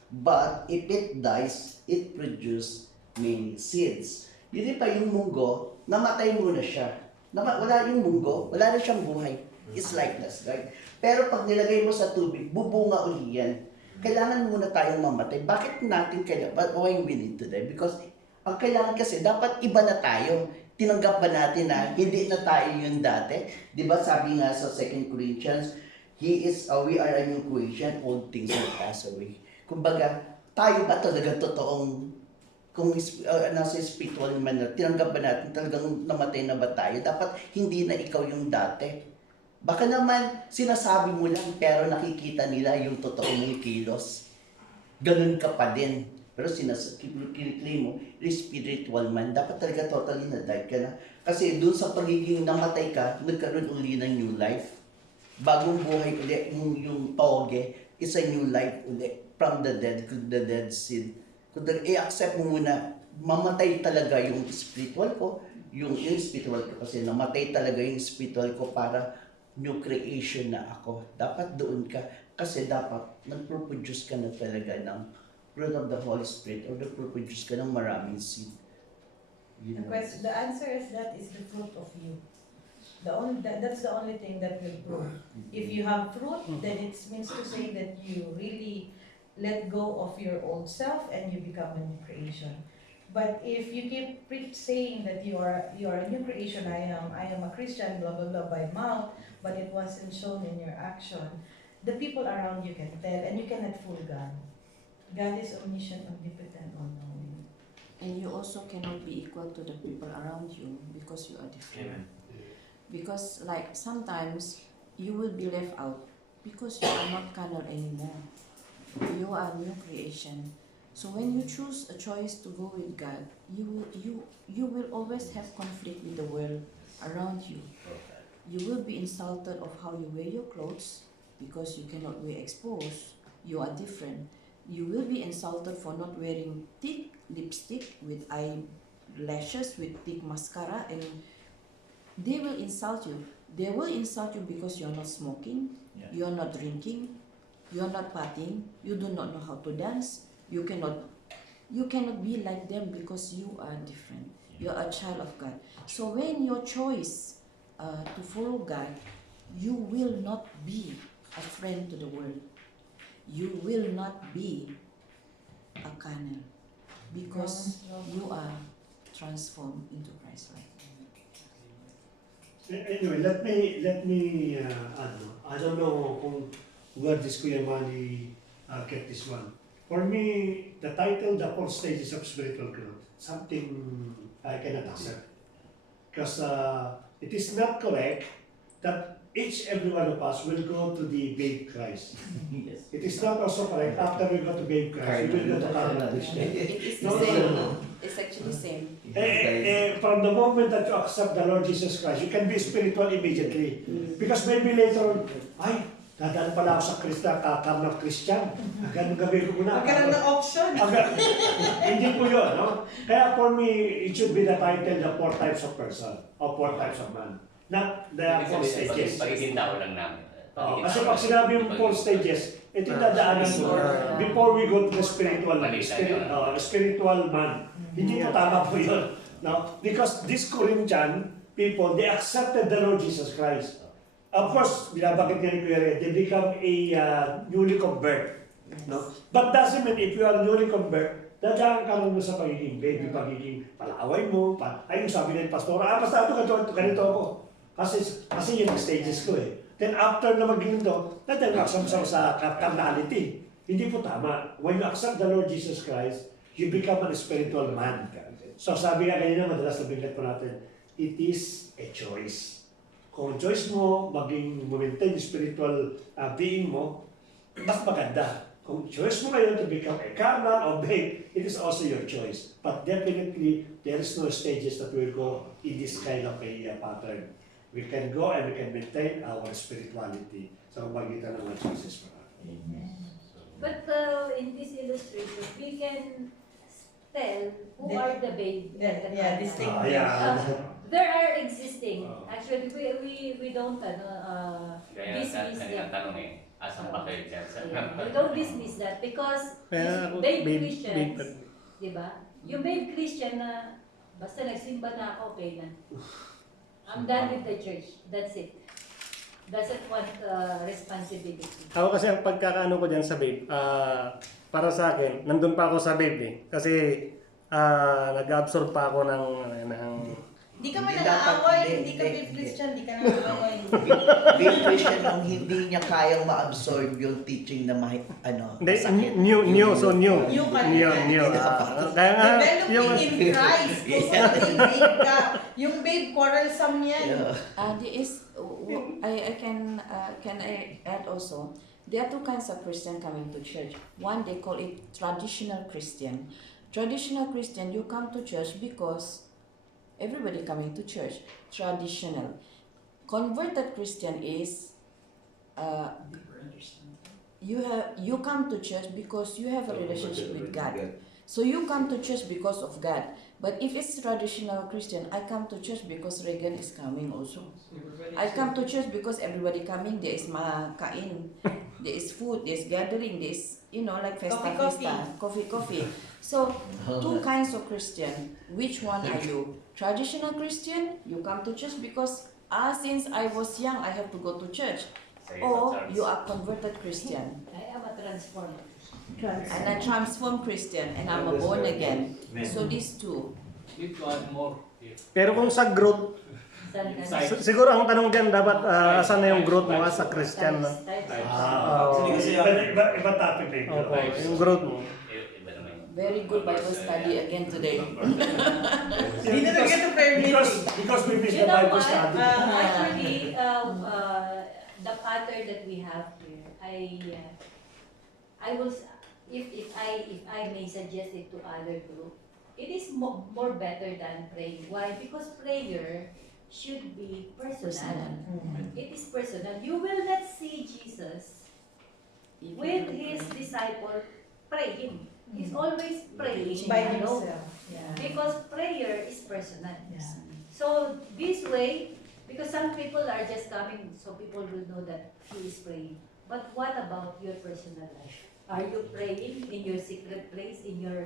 But if it dies, it produces many seeds. Yun pa yung munggo, namatay muna siya. Wala yung munggo, wala na siyang buhay. It's like this, right? Pero pag nilagay mo sa tubig, bubunga uli yan. Kailangan muna tayong mamatay. Bakit natin why we need to die? Because ang kailangan kasi, dapat iba na tayo. Tinanggap ba natin na hindi na tayo yung dati? Di ba sabi nga sa 2 Corinthians, we are a new creation, old things have passed away. Kumbaga, tayo ba talaga totoong, kung nasa spiritual man na, tinanggap ba natin talagang namatay na ba tayo? Dapat hindi na ikaw yung dati. Baka naman, sinasabi mo lang, pero nakikita nila yung totoo mong kilos. Ganun ka pa din. Pero kiniklaim mo, spiritual man, dapat talaga totally na-die ka na. Kasi dun sa pagiging namatay ka, nagkaroon uli ng new life. Bagong buhay uli, yung toge, is a new life uli. From the dead, the dead seed. Kung i-accept mo muna, mamatay talaga yung spiritual ko, yung spiritual ko kasi namatay talaga yung spiritual ko para new creation na ako. Dapat doon ka, kasi dapat nag-produce ka na talaga ng fruit of the Holy Spirit or nag-produce ka ng maraming seed. The answer is that is the fruit of you. That's the only thing that will prove. If you have fruit, then it means to say that you really let go of your old self and you become a new creation. But if you keep saying that you are a new creation, I am a Christian, blah blah blah by mouth, but it wasn't shown in your action, the people around you can tell, and you cannot fool God. God is omniscient, omnipotent, all-knowing. And you also cannot be equal to the people around you because you are different. Because like sometimes you will be left out because you are not carnal anymore. You are a new creation. So when you choose a choice to go with God, you will always have conflict with the world around you. You will be insulted of how you wear your clothes because you cannot wear exposed. You are different. You will be insulted for not wearing thick lipstick with eyelashes, with thick mascara, and they will insult you. They will insult you because you are not smoking, you are not drinking, you are not partying, you do not know how to dance. You cannot be like them because you are different. You are a child of God. So when your choice to follow God, you will not be a friend to the world. You will not be a carnal because you are transformed into Christ. Anyway, let me I don't know where this Kuya Manny get this one. For me, the title, The 4 Stages of Spiritual Growth, something I cannot accept. Because it is not correct that every one of us will go to the babe Christ. Yes. It is not also correct after we go to babe Christ, we will go to carnal Christian. It is the same. It's actually the same. From the moment that you accept the Lord Jesus Christ, you can be spiritual immediately. Because maybe later on, dadaan pala ako sa carnal Christian. Ganun gawin ko muna. Magkaroon ng option. Hindi po yun, no? Kaya for me, it should be the title, The 4 Types of Person, or 4 Types of Man. Not the 4 stages. Pagiging tao lang namin. Kasi pag sinabi yung 4 stages, ito yung dadaanan mo before we go to the spiritual man. Hindi po tama po yun. No? Because this Corinthian people, they accepted the Lord Jesus Christ. Of course, binabakit nga ni Kuya Red, they become a newly convert. No? But doesn't mean if you are newly convert, dadaan ka mo sa pagiging baby, pagiging palaway mo, ay yung sabi ng pastor, basta ganito ako. Kasi yung stages ko eh. Then after na maging ito, dadaan ka sa carnality. Hindi po tama. When you accept the Lord Jesus Christ, you become a spiritual man. So sabi nga kanina, madalas nabingkat po natin, it is a choice. Kung choice mo, maintain yung spiritual being mo, mas maganda. Kung choice mo ngayon to become a carnal or babe, it is also your choice. But definitely, there is no stages that will go in this kind of a pattern. We can go and we can maintain our spirituality sa magitan ng mga choices pa. But in this illustration, we can tell who are the babe and the carnal. Distinct. There are existing. Actually, we don't dismiss Kaya them. tanong asan pa kayo dyan? We don't dismiss that because babe Christians, di ba? Yung babe Christian na basta nagsimba na ako, okay na. I'm done with the church. That's it. Doesn't want responsibility. Ako kasi ang pagkakaano ko dyan sa babe, para sa akin, nandun pa ako sa babe eh. Kasi nag-absorb pa ako ng Hindi ka man nang-aaway, hindi ka big Christian, hindi ka nang-aaway. Big Christian nung hindi niya kayang ma-absorb yung teaching na masakit. New. Kaya nga, Developing in Christ. Kung something big ka, yung babe quarrelsome yan. There is, can I add also, there are two kinds of Christian coming to church. One, they call it traditional Christian. Traditional Christian, you come to church because everybody coming to church. Traditional. Converted Christian is you come to church because you have a relationship with God. So you come to church because of God. But if it's traditional Christian, I come to church because Regan is coming also. I come to church because everybody coming, there is makain, there is food, there is gathering, there is, like coffee. So, two kinds of Christian. Which one are you? Traditional Christian, you come to church because, since I was young, I have to go to church. Or you are converted Christian. I am a transformer. And a transformed Christian, and I'm a born again. So these two. You to add more. Pero kung sa growth, siguro ang tanong dyan, dapat asan na yung growth mo as a Christian? No? Iba topic eh. Yung growth mo. Very good Bible study again today. Hindi na nag-get to prayer meeting. Because we missed the Bible study. Actually, the pattern that we have here, I will, if I may suggest it to other group, it is more better than praying. Why? Because prayer should be personal. It is personal. You will not see Jesus with his disciple praying. He's always praying By alone. himself. Yeah. Because prayer is personal. Yeah. So this way, because some people are just coming, so people will know that he is praying. But what about your personal life? Are you praying in your secret place, in your